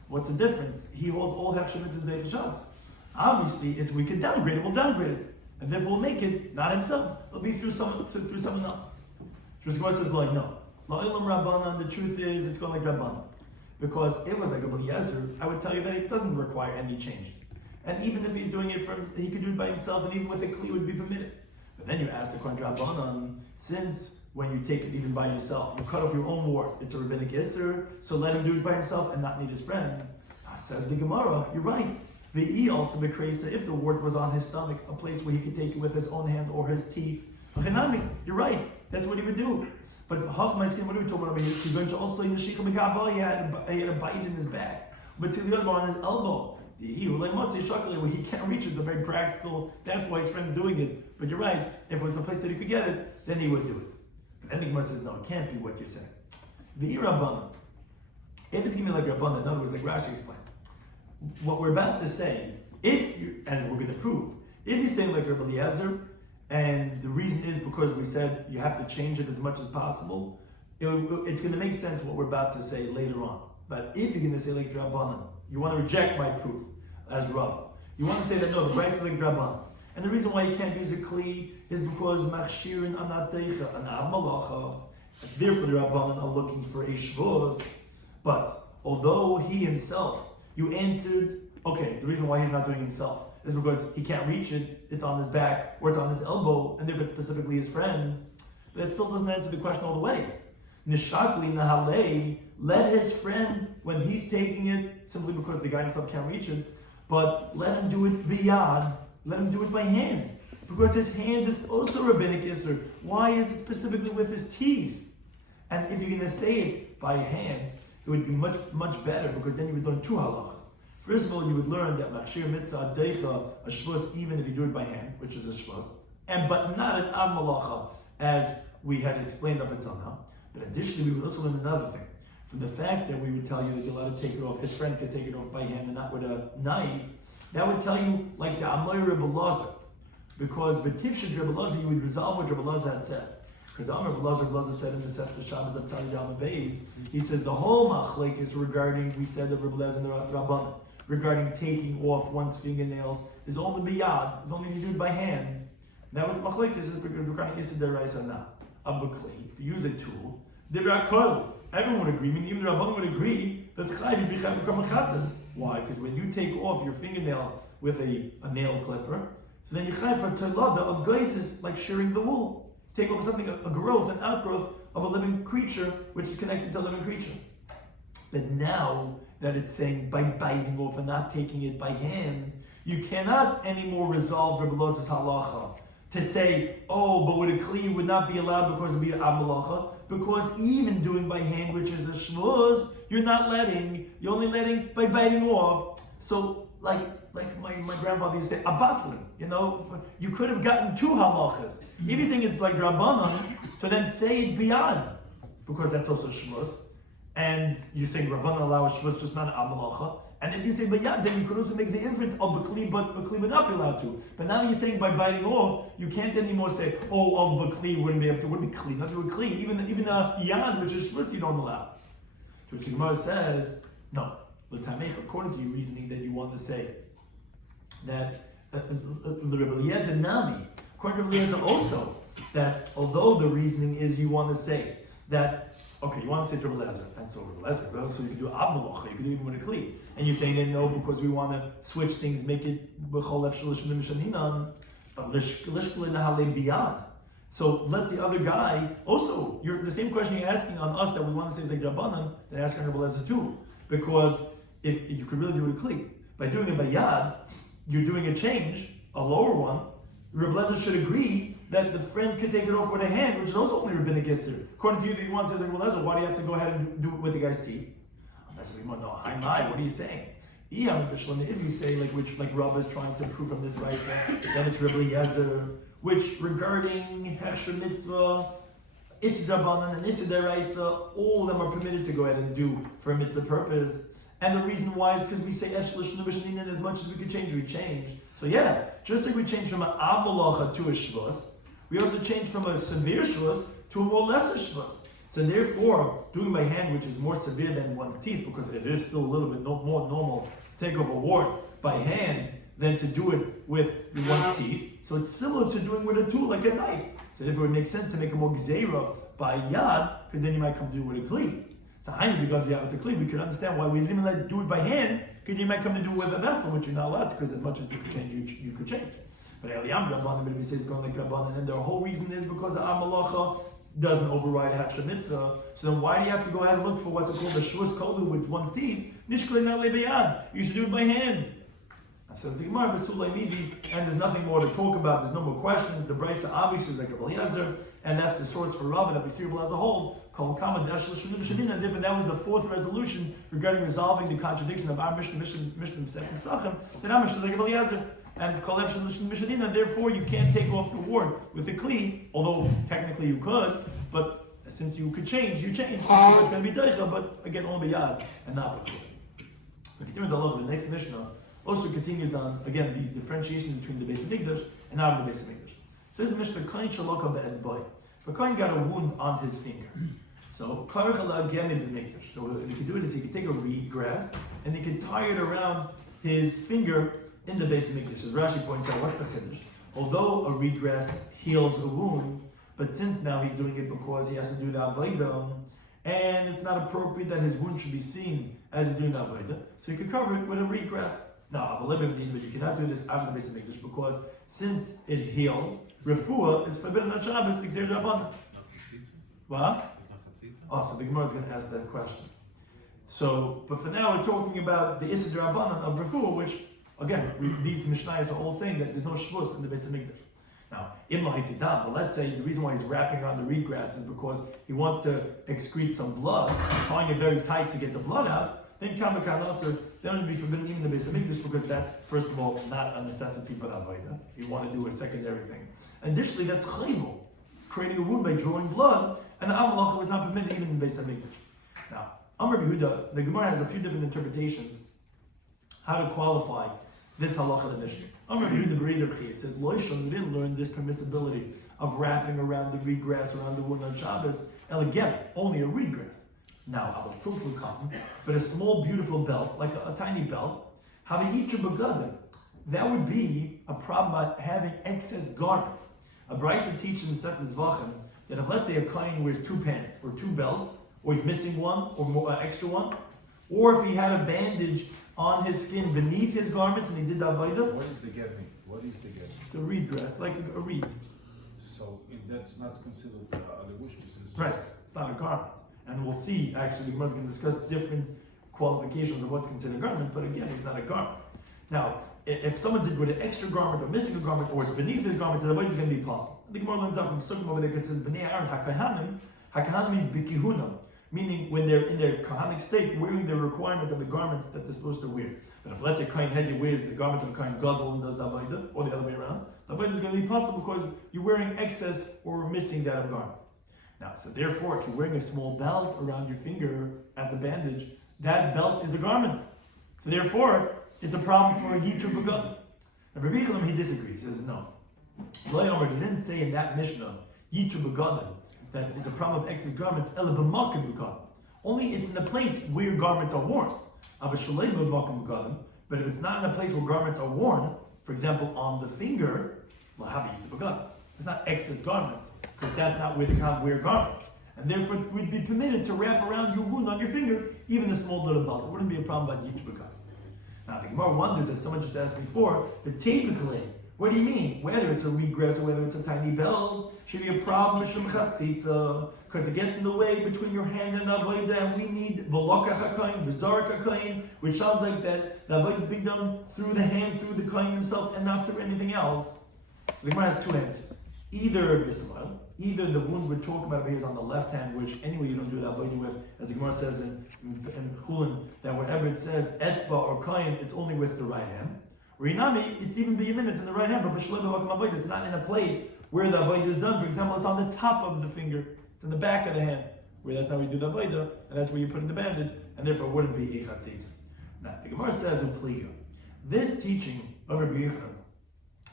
What's the difference? He holds all Hechsher Mitzvahs Deicha Shabbos. Obviously, if we could downgrade it, we'll downgrade it, and therefore we'll make it not himself. It'll be through someone else. Shmuel says like no. La'ilam Rabbanan. The truth is, it's going like Rabbanan, because if it was like Rebbe Lezer, I would tell you that it doesn't require any changes. And even if he's doing it he could do it by himself, and even with a kli would be permitted. But then you ask the Kohen Rabbanan, since when you take it even by yourself, you cut off your own wart, it's a rabbinic Isser, so let him do it by himself and not need his friend. Says the Gemara, you're right. Ve'i also bekresa, if the wart was on his stomach, a place where he could take it with his own hand or his teeth. You're right, that's what he would do. But half my skin, what are we talking about over here? He's going to also in the Shikha Megabah, he had a bite in his back. But to the other one on his elbow. Where he can't reach it's a very practical, that's why his friend's doing it. But you're right, if it was the place that he could get it, then he would do it. But then the Gemara says, no, it can't be what you're saying. The Rabbanan. If it's going to be like Rabbanan, in other words, like Rashi explains, what we're about to say, and we're going to prove, if you're saying like Rebbe Lezer, and the reason is because we said you have to change it as much as possible, it's going to make sense what we're about to say later on. But if you're going to say like Rabbanan, you want to reject my proof as Rav. You want to say that no, the brayso is like Rabbanan. And the reason why you can't use a kli is because machshirin anat deicha, an av malacha. Therefore the Rabbanan are looking for a shvuz. But although he himself, you answered, okay, the reason why he's not doing it himself is because he can't reach it, it's on his back, or it's on his elbow, and if it's specifically his friend, but it still doesn't answer the question all the way. Nishakli nahalei, let his friend, when he's taking it, simply because the guy himself can't reach it, but let him do it biyad, let him do it by hand. Because his hand is also rabbinic isser. Why is it specifically with his teeth? And if you're going to say it by hand, it would be much, much better, because then you would learn two halachas. First of all, you would learn that machshir mitzvah deicha a shvus, even if you do it by hand, which is a shvus, but not an ad malacha, as we had explained up until now. But additionally, we would also learn another thing. From the fact that we would tell you that you're allowed to take it off, his friend could take it off by hand and not with a knife, that would tell you, like the Amoy Rebbe Lazar, because B'tifshid Rebbe Lazar, you would resolve what Rebbe Lazar had said. Because the Amr Rebbe Lazar said in the Sefta Shabbos of Tzadi Yama Beis, he says the whole machlek is regarding, we said the Rebbe Lazar and the Rabbanan, regarding taking off one's fingernails, is only biyad, is only to do it by hand. And that was the machlek, is regarding Issa Derais or not. Abukli, if you use a tool, Divra Kol, everyone would agree, meaning even the Rabbanan would agree, that Chayv B'Chayv B'Kam Chatas. Why? Because when you take off your fingernail with a nail clipper, so then you chayv for tolada of geises, like shearing the wool. Take off something, a growth, an outgrowth of a living creature, which is connected to a living creature. But now that it's saying by biting off and not taking it by hand, you cannot anymore resolve Rebbe Loz's halacha to say, oh, but with a kli would not be allowed because it would be an malacha, because even doing by hand, which is a shvuz, you're only letting by biting off. So, like my grandfather used to say, a batlin, you could have gotten two halachas. If you're saying it's like Rabbanan, so then say it beyond, because that's also shvuz. And you're saying Rabbanan allow a shvuz, just not a malacha. And if you say bayad, then you could also make the inference of bakli, but bakli would not be allowed to. But now that you're saying by biting off, you can't anymore say, of bakli wouldn't be kli, not do a kli. Even a yad, which is shvuz, you don't allow. So which the Gemara says, no. According to your reasoning that you want to say that the Rebbe Eliezer Nami, according to Rebbe Eliezer also, that although the reasoning is you want to say that, okay, you want to say to Rebbe Eliezer, and so Rebbe Eliezer, so you can do ab malacha, you can do even with a kli, and you're saying that no, because we want to switch things, make it b'chol efshel l'shnim shaninan, l'shkle nahale biyad. So let the other guy also, the same question you're asking on us that we want to say is like Rabbanan, they're asking Rebbe Eliezer too, because if you could really do it clean. By doing it by yad, you're doing a change, a lower one. Rebbe Eliezer should agree that the friend could take it off with a hand, which is also only rabbinic isser. According to you, that you want to say Rebbe Eliezer, why do you have to go ahead and do it with the guy's teeth? I said, no, what are you saying? If you say like Rabbi is trying to prove from this right, then it's Rebbe Eliezer, which regarding Hechsher Mitzvah, Issa Drabanan and Issa Deraisa, all of them are permitted to go ahead and do for a mitzvah purpose. And the reason why is because we say and as much as we could change, we change. So yeah, just like we changed from an ab malacha to a shvus, we also changed from a severe shvus to a more lesser shvus. So therefore, doing by hand, which is more severe than one's teeth, because it is still a little bit more normal to take off a wart by hand than to do it with one's teeth. So it's similar to doing with a tool, like a knife. So therefore it makes sense to make a more gzeira by yad, because then you might come to do it with a kli. So because you have the kli, we can understand why we didn't even let it do it by hand, because you might come to do it with a vessel, which you're not allowed to, because as much as you could change, you could change. But Eliyam Rabbanan, if he says going like Rabbanan, and the whole reason is because the Amalacha doesn't override Hechsher Mitzvah. So then why do you have to go ahead and look for what's called the Shvus Kolu with one's teeth? Nishkle na lebeyad. You should do it by hand. That says the Gemara, and there's nothing more to talk about. There's no more questions. The Brisa obviously is like Rebbe Eliezer, and that's the source for Rabbi that we see Rebbe Eliezer holds. And that was the fourth resolution regarding resolving the contradiction of our Mishnah Second Sachem. That our Mishnah is like Rebbe Eliezer, and and therefore you can't take off the wart with the kli, although technically you could, but since you could change, you change. It's going to be deicha, but again only yad and not with kli. The continuing the next Mishnah also continues on again these differentiations between the Beis Hamikdash and out of the Beis Hamikdash. Says the Mishnah, Kain shaloka be'etzboi. But Kain got a wound on his finger. So karchala gemi b'mikdash. So what he could do is he could take a reed grass and he could tie it around his finger in the Beis Hamikdash. As Rashi points out, what's the chiddush? Although a reed grass heals a wound, but since now he's doing it because he has to do the avodah, and it's not appropriate that his wound should be seen as he's doing the avodah, so you could cover it with a reed grass. Now, but you cannot do this out of the Beis Hamikdash because since it heals, refuah is forbidden on Shabbos, exerted upon it. What? chatzitza? Oh, so the Gemara is going to ask that question. So, but for now we're talking about the Issa D'Rabbanan of Refuah, which, again, these Mishnayos are all saying that there's no shvus in the Beis HaMikdash. Now, but let's say the reason why he's wrapping around the reed grass is because he wants to excrete some blood, tying it very tight to get the blood out, then Kamakanasar, then it would be forbidden even in the Beis HaMikdash because that's, first of all, not a necessity for the Avodah. You want to do a secondary thing. Additionally, that's chayvul, creating a wound by drawing blood, and the Amalacha was not permitted even in the Beis HaMikdash. Now, Amar Yehuda, the Gemara has a few different interpretations how to qualify this halacha of the Mishnah. Amar Yehuda B'Reid Rabchi, it says, Loishon, we didn't learn this permissibility of wrapping around the reed grass, around the wound on Shabbos, again, only a reed grass. Now, about tzilzul cotton, but a small, beautiful belt, like a tiny belt, havayitru begadim. That would be a problem about having excess garments. A brisa teaches in Sefet Zvachim that if, let's say, a kohen wears two pants or two belts, or he's missing one or more extra one, or if he had a bandage on his skin beneath his garments and he did avodah. What is the get me? What is the get me? It's a reed dress, like a reed. So if that's not considered a levush, this is Right, just... it's not a garment. And we'll see, actually, the Gemara is going to discuss different qualifications of what's considered a garment, but again, it's not a garment. Now, if someone did with an extra garment or missing a garment or it's beneath his garment, the avodah is going to be possible. The Gemara learns out from Sukkim over there, it says, B'nei Aaron HaKahanim. HaKahanim means b'kihunam, meaning when they're in their kahanic state, wearing the requirement of the garments that they're supposed to wear. But if, let's say, Kohen Hedya wears the garment of a Kohen Gadol and does the avodah, or the other way around, the avodah is going to be possible because you're wearing excess or missing that of garments. Now, so therefore, if you're wearing a small belt around your finger as a bandage, that belt is a garment. So therefore, it's a problem for a Yitru Begadim. Now, Rabbi Shloimy, he disagrees. He says, no. Shloimo didn't say in that Mishnah, Yitru Begadim, that is a problem of excess garments, Ela B'makim Begadim. Only it's in a place where garments are worn. But if it's not in a place where garments are worn, for example, on the finger, well, have a Yitru Begadim. It's not excess garments, because that's not where they can't wear garments. And therefore, it would be permitted to wrap around your wound on your finger, even a small little belt. It wouldn't be a problem by Yitru Begadim. Now, the Gemara wonders, as someone just asked before, that typically, what do you mean? Whether it's a regress or whether it's a tiny belt, should be a problem mishum chatzitza, because it gets in the way between your hand and avodah, and we need v'lokach hakayin, v'zarak hakayin, which sounds like that the avodah is being done through the hand, through the kohen himself, and not through anything else. So the Gemara has two answers. Either the wound we're talking about here is on the left hand, which anyway you don't do the avodah with, as the Gemara says in Chulin, that wherever it says etzba or kohen, it's only with the right hand. Rinami, it's even b'yamin, it's in the right hand, but for shloim it's not in a place where the avodah is done. For example, it's on the top of the finger, it's in the back of the hand, where that's how we do the avodah, and that's where you put in the bandage, and therefore it wouldn't be a chatzitz. Now, the Gemara says in Pliga, this teaching of Rabbi Yochanan,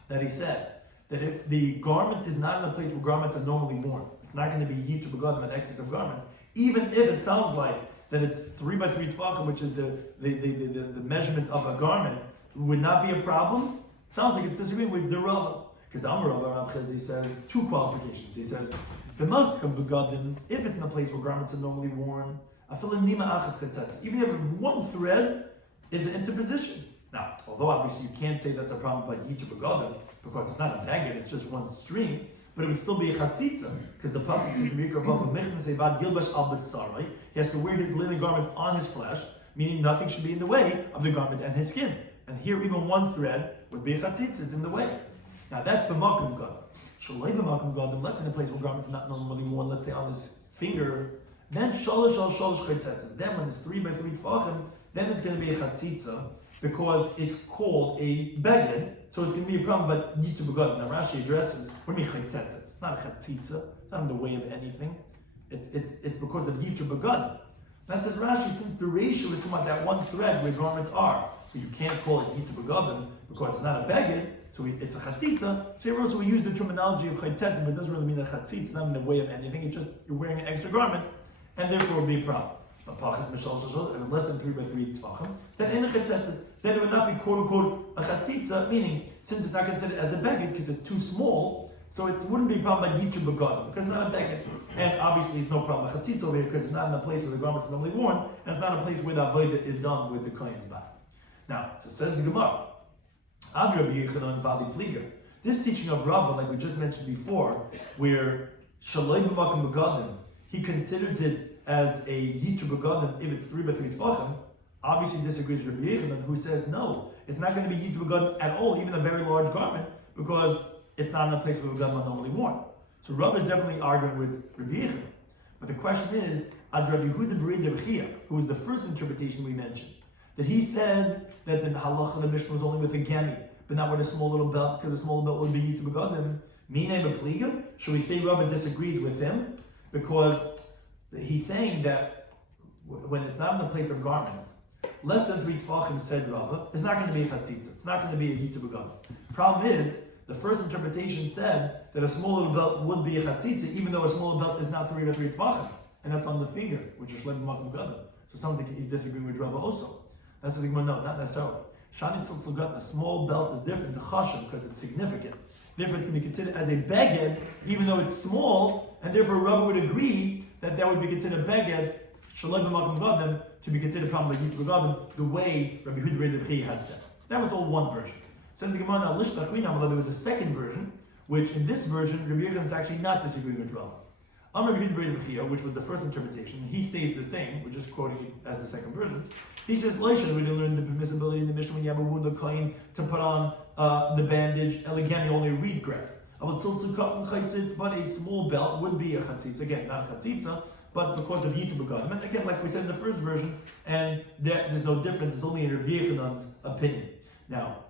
that he says that if the garment is not in a place where garments are normally worn, it's not going to be yitru begadim, an excess of garments, even if it sounds like that it's 3 by 3 tefachim, which is the measurement of a garment, would not be a problem. It sounds like it's disagreeing with the Rava. Because the Amar Rav Chizdi says two qualifications. He says, if it's in a place where garments are normally worn, even if one thread is an interposition. Now, although obviously you can't say that's a problem by Yitru Begadim, because it's not a baguette, it's just one string, but it would still be a chatzitza, because the pasuk says, he has to wear his linen garments on his flesh, meaning nothing should be in the way of the garment and his skin. And here even one thread would be a chatzitza, is in the way. Now that's b'makom gadim. Shalei b'makom gadim, let's say in a place where garments are not normally worn, let's say on his finger, then shalosh al shalosh chatzitzas. Then when it's 3 by 3 tefachim, then it's going to be a chatzitza, because it's called a beged, so it's going to be a problem, but Yitru Begadim. Now Rashi addresses, what do you mean chatzitzas? It's not a chatzitza, it's not in the way of anything. It's because of Yitru Begadim. That says Rashi, since the ratio is talking about that one thread where garments are, but you can't call it Yitru Begadim because it's not a beged, so it's a chatzitza. So we use the terminology of chatzitza, but it doesn't really mean a chatzitza, it's not in the way of anything, it's just you're wearing an extra garment, and therefore it would be a problem. And less than 3 by 3 tefachim, then in the chatzitza, then it would not be quote unquote a chatzitza, meaning since it's not considered as a beged because it's too small, so it wouldn't be a problem by Yitru Begadim because it's not a beged. And obviously it's no problem by chatzitza over here because it's not in a place where the garments are normally worn, and it's not a place where the avodah is done with the kohen's body. Now, so says the Gemara, Ad Rabbi Yochanan Vadi Pliga. This teaching of Rava, like we just mentioned before, where Shalei b'makom begadim he considers it as a yitur begadim if it's 3 by 3 tefachim, obviously disagrees with Rabbi Yochanan, who says no, it's not going to be yitur begadim at all, even a very large garment, because it's not in a place where begadim are normally worn. So Rav is definitely arguing with Rabbi Yochanan. But the question is, Ad Rabbi Yehuda Bereid Rabbi Chia, who was the first interpretation we mentioned, that he said that the halacha of the Mishnah was only with a gemi, but not with a small little belt, because a small belt would be yitur begadim. Minei b'pliga? Should we say Rav disagrees with him? Because he's saying that when it's not in the place of garments, less than 3 tefachim, said Rav, it's not going to be a chatzitza. It's not going to be a yitur begadim. Problem is, the first interpretation said that a small little belt would be a chatzitza, even though a small belt is not 3 by 3 tefachim, and that's on the finger, which is shleim makom begadim. So it sounds like he's disagreeing with Rav also. That's the no, not necessarily. Shani tziltzul gatin, a small belt is different, the chashem, because it's significant. Therefore, it's going to be considered as a beged, even though it's small, and therefore Rav would agree that that would be considered beged, shleim makom begadim, to be considered probably yitur begadim, the way Rabbi Yehuda Bereid Rabbi Chia had said. That was all one version. Says the Gemara now, Lishtachrinam, there was a second version, which in this version, Rabbi Yochanan is actually not disagreeing with Rav. Rabbi Yehuda Bereid Rabbi Chia, which was the first interpretation, he stays the same, we're just quoting it as the second version. He says, Loisha, we didn't learn the permissibility in the Mishnah when you have a wound or coin to put on the bandage, and again, you only reed grass. But a small belt would be a chatzitza, again, not a chatzitza, but because of yitur begadim. And again, like we said in the first version, and there's no difference, it's only in Rabbi Yochanan's opinion. Now,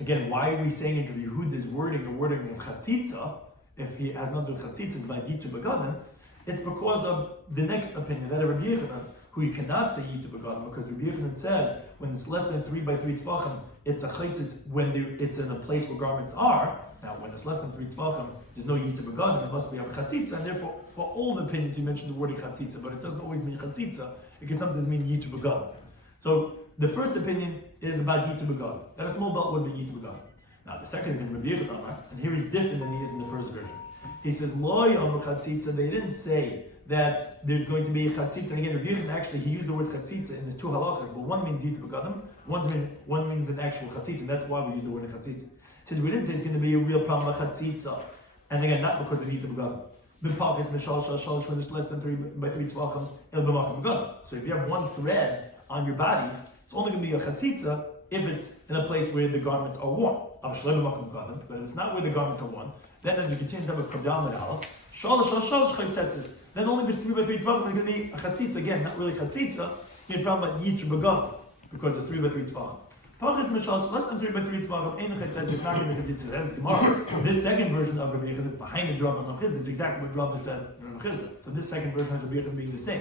again, why are we saying in Rabbi Yehuda's wording, the wording of chatzitza, if he has not done chatzitza by yitur begadim? It's because of the next opinion, that of Rabbi Yochanan, who you cannot say yitur begadim, because Rabbi Yochanan says when it's less than 3 by 3 tefachim, it's a chaitzis when it's in a place where garments are. Now, when it's less than 3 tefachim, there's no yitur begadim, it must be a chatzitza, and therefore, for all the opinions, you mentioned the word chatzitza, but it doesn't always mean chatzitza, it can sometimes mean yitur begadim. So, the first opinion is about yitur begadim, that a small belt would be yitur begadim. Now, the second opinion, Rabbi Yochanan, and here he's different than he is in the first version. He says, Lo yom chatzitza, they didn't say that there's going to be a chatzitza, and again, Rabbi Yochanan actually, he used the word chatzitza in his 2 halachas, but one means yitur begadim, one means an actual chatzitza, and that's why we use the word chatzitza. He says, we didn't say it's going to be a real problem of chatzitza, and again, not because of yitur begadim. When it's less than 3 by 3 tefachim, it'll be makom begadim. So if you have one thread on your body, it's only going to be a chatzitza if it's in a place where the garments are worn. But if it's not where the garments are worn, then as we continue to come down the house, then only if it's 3 by 3 tefachim, it's going to be a chatzitza. Again, not really chatzitza, you're talking about yitur begadim, because it's 3 by 3 tefachim. Less than 3 by 3 tefachim, it's not going to be chatzitza. This second version of Rabbi Yochanan, behind the Rav of Chisda, is exactly what Rav said in Rabbi Chisda. So this second version has Rabbi Yochanan being the same.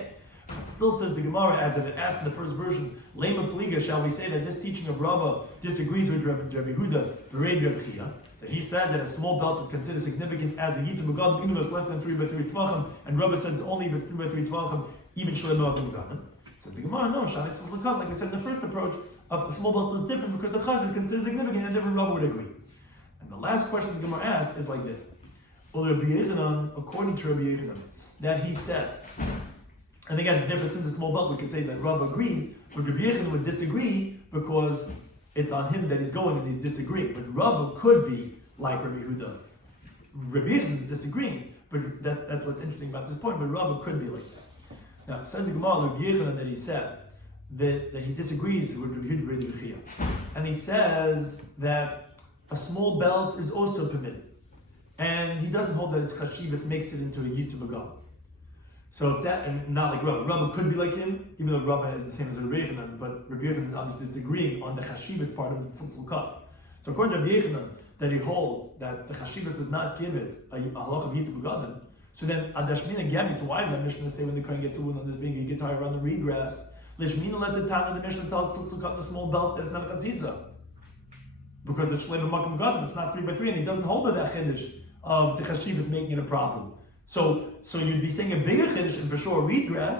It still says the Gemara, as it asked in the first version, Lema Peliga, shall we say that this teaching of Rava disagrees with Rabbi Yehuda Bereid Rabbi Chia, that he said that a small belt is considered significant as a yitur begadim, even though it's less than 3 by 3 tefachim, and Rava says it's only if it's 3 by 3 tefachim, even shleim makom begadim. So the Gemara, no, Shanit Tzilzakat, like we said in the first approach, of the small belt is different because the chazan is considered significant, and different Rava would agree. And the last question the Gemara asks is like this: well, Rabbi Yochanan, according to Rabbi Yochanan, that he says. And again, therefore, since it's a small belt, we could say that Rav agrees, but Rabbi Yochanan would disagree because it's on him that he's going and he's disagreeing. But Rav could be like Rabbi Yehuda. Rabbi Yochanan is disagreeing, but that's what's interesting about this point. But Rav could be like that. Now, it says the Gemara, Rabbi Yochanan, that he said that he disagrees with Rabbi Yehuda Bereid Rabbi Chia, and he says that a small belt is also permitted, and he doesn't hold that it's chashivas makes it into a yitur begadim. So if that, and not like Rav could be like him, even though Rav is the same as Rabbi Yochanan, but Rabbi Yochanan is obviously disagreeing on the chashivas part of the tziltzul cup. So according to Rabbi Yochanan, that he holds that the chashivas does not give it a halach of yitur begadim. So then adashmina gami. So why does that Mishnah say when the kohen gets a wound on his finger, you get tired around the reed grass? Lishmina let the time the Mishnah tells tziltzul cup the small belt that's not a chatzitza because it's shleim makom begadim. It's not 3 by 3, and he doesn't hold to that chiddush of the chashivas making it a problem. So you'd be saying a bigger chiddush and for sure reed grass.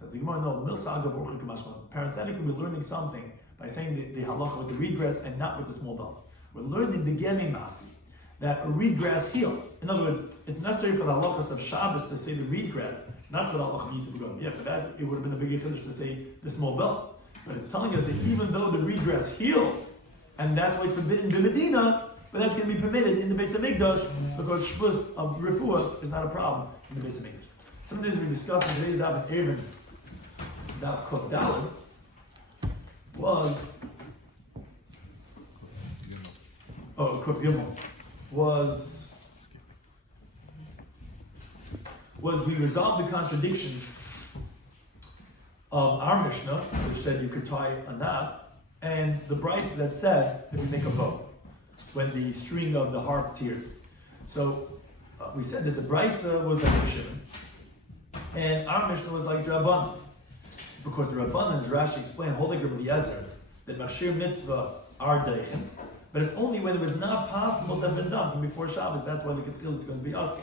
Says the Gemara, no, milsagav orchid kamashma. Parenthetically, we're learning something by saying the halacha with the reed grass and not with the small belt. We're learning the gemi masi, that a reed grass heals. In other words, it's necessary for the halachas of Shabbos to say the reed grass, not for the halacha of yitur begadim. Yeah, for that it would have been a bigger chiddush to say the small belt. But it's telling us that even though the reed grass heals, and that's why it's forbidden in Medina, but that's going to be permitted in the Beis HaMikdash because shvus of refuah is not a problem in the Beis HaMikdash. Some of these we discussed in today's Daf Eruvin Daf Kof Daled was Kof Gimel was we resolved the contradiction of our Mishnah, which said you could tie a knot, and the Bryce that said if you make a bow when the string of the harp tears. So we said that the Bryce was like Rabbi Shimon, and our Mishnah was like the Rabbanan, because the Rabbanan, as Rashi explained, holy Rabbi Eliezer, that Machshir Mitzvah are Deichin, but it's only when it was not possible to have been done from before Shabbos. That's why the Ketil is going to be us.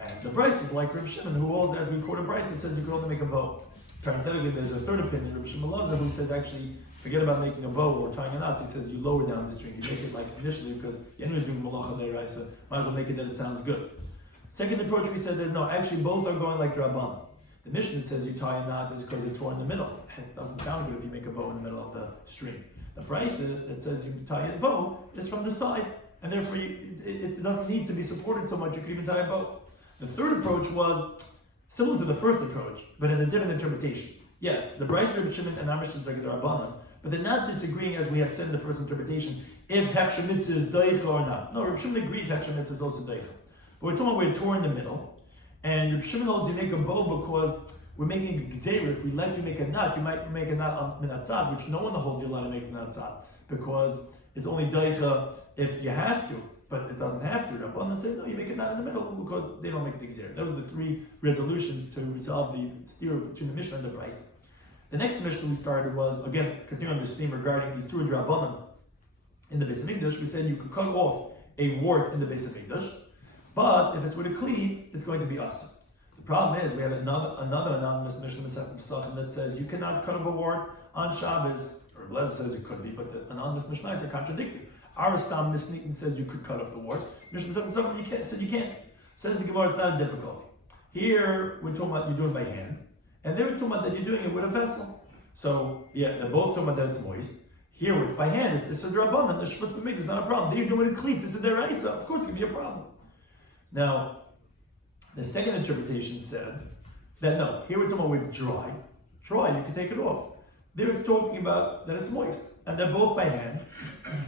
And the Bryce is like Rabbi Shimon, who holds, as we quote a Bryce, it says you can only make a bow. Parenthetically, there's a third opinion, Rabbi Shimon Lazar, who says actually, forget about making a bow or tying a knot. He says you lower down the string. You make it like initially, because the enemy is doing malacha there, right? So might as well make it that it sounds good. Second approach, we said that no, actually both are going like the Rabbanan. The Mishnah says you tie a knot is because it's torn in the middle. It doesn't sound good if you make a bow in the middle of the string. The Bryce that says you tie a bow is from the side, and therefore it doesn't need to be supported so much. You could even tie a bow. The third approach was similar to the first approach, but in a different interpretation. Yes, the Bryce, Rabbi Shimon, and our Mishnah is like the Rabbanan, but they're not disagreeing, as we had said in the first interpretation, if Hechsher Mitzvah is Deicha or not. No, Rabbi Shimon agrees Hechsher Mitzvah is also Deicha. But we're talking about we're torn in the middle, and Rabbi Shimon holds you make a bow because we're making a gzeira. If we let you make a knot, you might make a knot on minatzad, which no one holds you allowed to make a minatzad, because it's only Deicha if you have to, but it doesn't have to. Rabbanan said, no, you make a knot in the middle because they don't make the gzeira. Those are the three resolutions to resolve the steer between the Mishnah and the Bryce. The next Mishnah we started was, again, continuing on this theme regarding the Surah Rabbanan in the Beis Hamikdash. We said you could cut off a wart in the Beis Hamikdash, but if it's with a kli, it's going to be awesome. The problem is we have another anonymous Mishnah that says you cannot cut off a wart on Shabbos, or Blazer says it could be, but the anonymous Mishnah are contradicting. Aristam Misnitin says you could cut off the wart. Mishnah said you can't. Says the Gemara, it's not a difficulty. Here we're talking about you do it by hand. And they were talking about that you're doing it with a vessel. So, yeah, they're both talking about that it's moist. Here, it's by hand, it's a drabbanan, the shvus b'mikdash, it's not a problem. They're doing it with cleats, it's a deraisa, of course it's going to be a problem. Now, the second interpretation said that no, here we're talking about where it's dry. Dry, you can take it off. They're talking about that it's moist, and they're both by hand,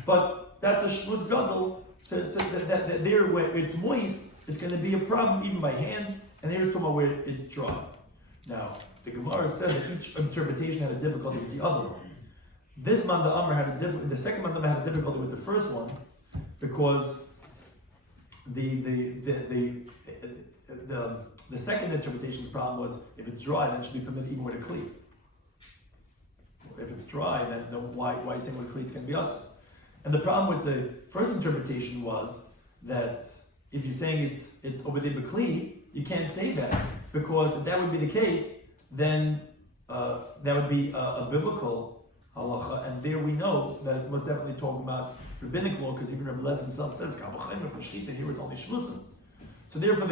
but that's a shvus gadol, that there where it's moist, it's going to be a problem even by hand, and they're talking about where it's dry. Now, the Gemara says that each interpretation had a difficulty with the other one. This man the Amr had the second man had a difficulty with the first one because the second interpretation's problem was if it's dry, then it should be permitted even with a kli. If it's dry, then why are you saying with a kli it's going to be us? And the problem with the first interpretation was that if you're saying it's over there b'kli, you can't say that, because if that would be the case, then that would be a biblical halacha, and there we know that it's most definitely talking about rabbinic law, because even Rabbi Les himself says, here it's only shlusim. So therefore,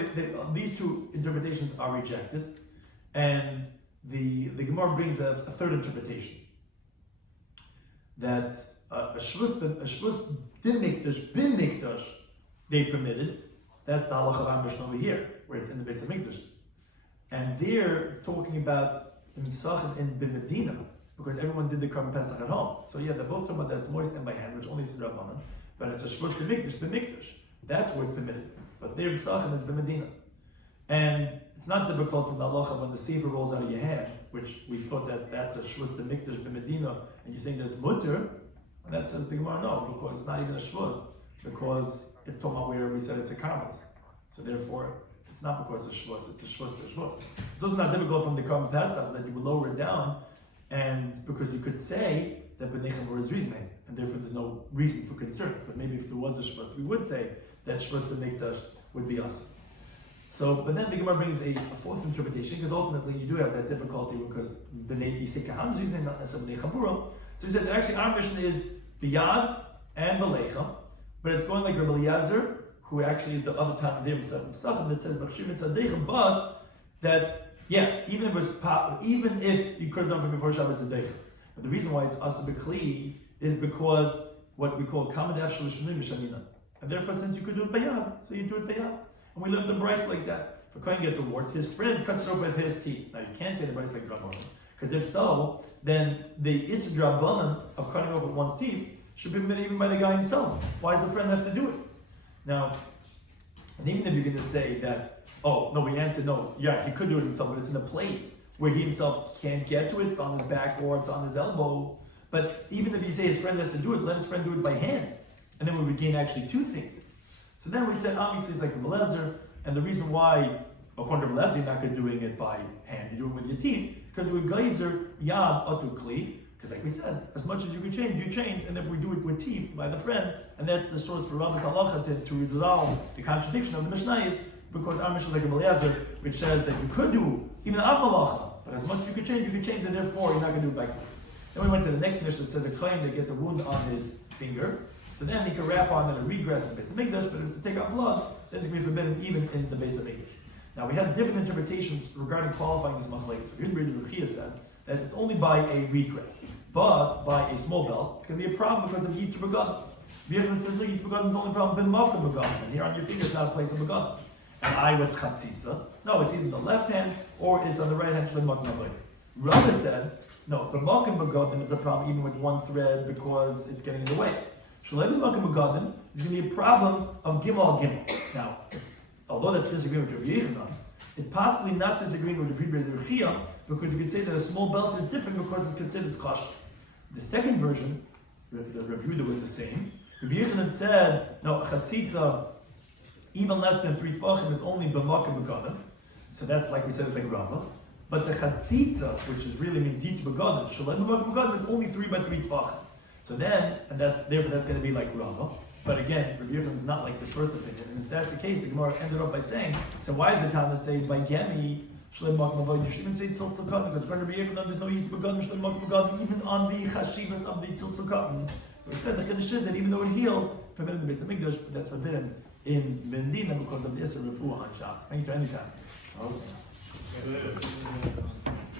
these two interpretations are rejected, and the Gemara brings a third interpretation, that a shlus bin mikdash they permitted. That's the halacha of Amr over here, where it's in the Beis Hamikdash. And there, it's talking about the Misachim in B'Medina, because everyone did the Korban Pesach at home. So yeah, they're both talking about that it's moist and by hand, which only is Rabbanan, but it's a Shvus B'Mikdash. That's where it's permitted. But there, Misachim is B'Medina. And it's not difficult from the halacha when the sefer rolls out of your hand, which we thought that that's a Shvus B'Mikdash B'Medina, and you're saying that it's mutter, and that says the Gemara, no, because it's not even a Shvus, because it's talking about where we said it's a karmelis. So therefore, it's not because it's shvus, it's a shvus to shvus. It's also not difficult from the Korban Pesach that you would lower it down, and because you could say that B'nechem was rizmei, and therefore there's no reason for concern. But maybe if there was a shvus, we would say that shvus to mikdash would be us. So, but then the Gemara brings a fourth interpretation, because ultimately you do have that difficulty, because B'nei Yisei Kahan's using not necessarily Chabura. So he said that actually our mission is biyad and b'lecha, but it's going like Rabbi Eliezer, who actually is the other time there Pesachim that says but that yes, even if you could have done from before Shabbos is Deichem. But the reason why it's Asa B'Kli is because what we call Kamadaf Shalishnim Mishanina. And therefore, since you could do it Bayad, so you do it Bayad. And we learned the Bryce like that. a Kohen gets a wart, his friend cuts it off with his teeth. Now you can't say the Bryce like Rabbanon, because if so, then the Issa Rabbanon of cutting off with one's teeth should be permitted even by the guy himself. Why does the friend have to do it? Now, and even if you're going to say that, oh, no, we answered, no, yeah, he could do it himself, but it's in a place where he himself can't get to it, it's on his back or it's on his elbow. But even if you say his friend has to do it, let his friend do it by hand. And then we would gain actually two things. So then we said, obviously, it's like a Belezer, and the reason why, according to Belezer, you're not good doing it by hand, you do it with your teeth, because with Geyser, Yad, Otu Kli, because like we said, as much as you can change, you change, and if we do it with teeth by the friend, and that's the source for Rabbis Halacha to resolve the contradiction of the Mishnah is, because our Mishnah is like a Belezer, which says that you could do even Av Malacha, but as much as you can change, and therefore you're not going to do it by teeth. Then we went to the next Mishnah that says a Kohen that gets a wound on his finger, so then he can wrap on it a regress in the Beis Hamikdash, but if it's to take out blood, then it's going to be forbidden even in the Beis Hamikdash. Now we have different interpretations regarding qualifying this machlekes. Eruvin said that it's only by a regress, but by a small belt, it's going to be a problem because of Yitur Begadim. Yechon says, look, Yitur Begadim is the only problem, Ben Malka Begadim, and here on your finger it's not a place of Begadim. And what's Chatzitza? No, it's either the left hand or it's on the right hand, Shlem Malka Begadim. Rabbi said, no, the Malka Begadim is a problem even with one thread because it's getting in the way. Shalem Malka Begadim is going to be a problem of Gimel Gimel. Now, although that's disagreeing with Rabbi Yochanan, it's possibly not disagreeing with Rabbi Yochanan because you could say that a small belt is different because it's considered chash. The second version, Rabbi Yehuda was the same. Rabbi Yochanan said, no, chatzitza, even less than 3 tefachim is only b'makom begadim. So that's like we said, like Rava. But the chatzitza, which is really means yit begadim, shalem b'makom begadim, is only 3 by 3 tefachim. So then, and therefore that's going to be like Rava. But again, Rabbi Yochanan is not like the first opinion. And if that's the case, the Gemara ended up by saying, so why is the Tana say by Gemi, Shlem Makom Avoid? You should even say Tzil Tzilkatan, because according to Rabbi Yochanan, there's no Yit Begadim, Shlem Makom Begadim, even on the Chashivas of the Tzil Tzilkatan. We said the Chiddush is that even though it heals, it's forbidden in the Beis Hamikdash, but that's forbidden in Mendina because of the Isser Refuah on Shabbos. Thank you to any time.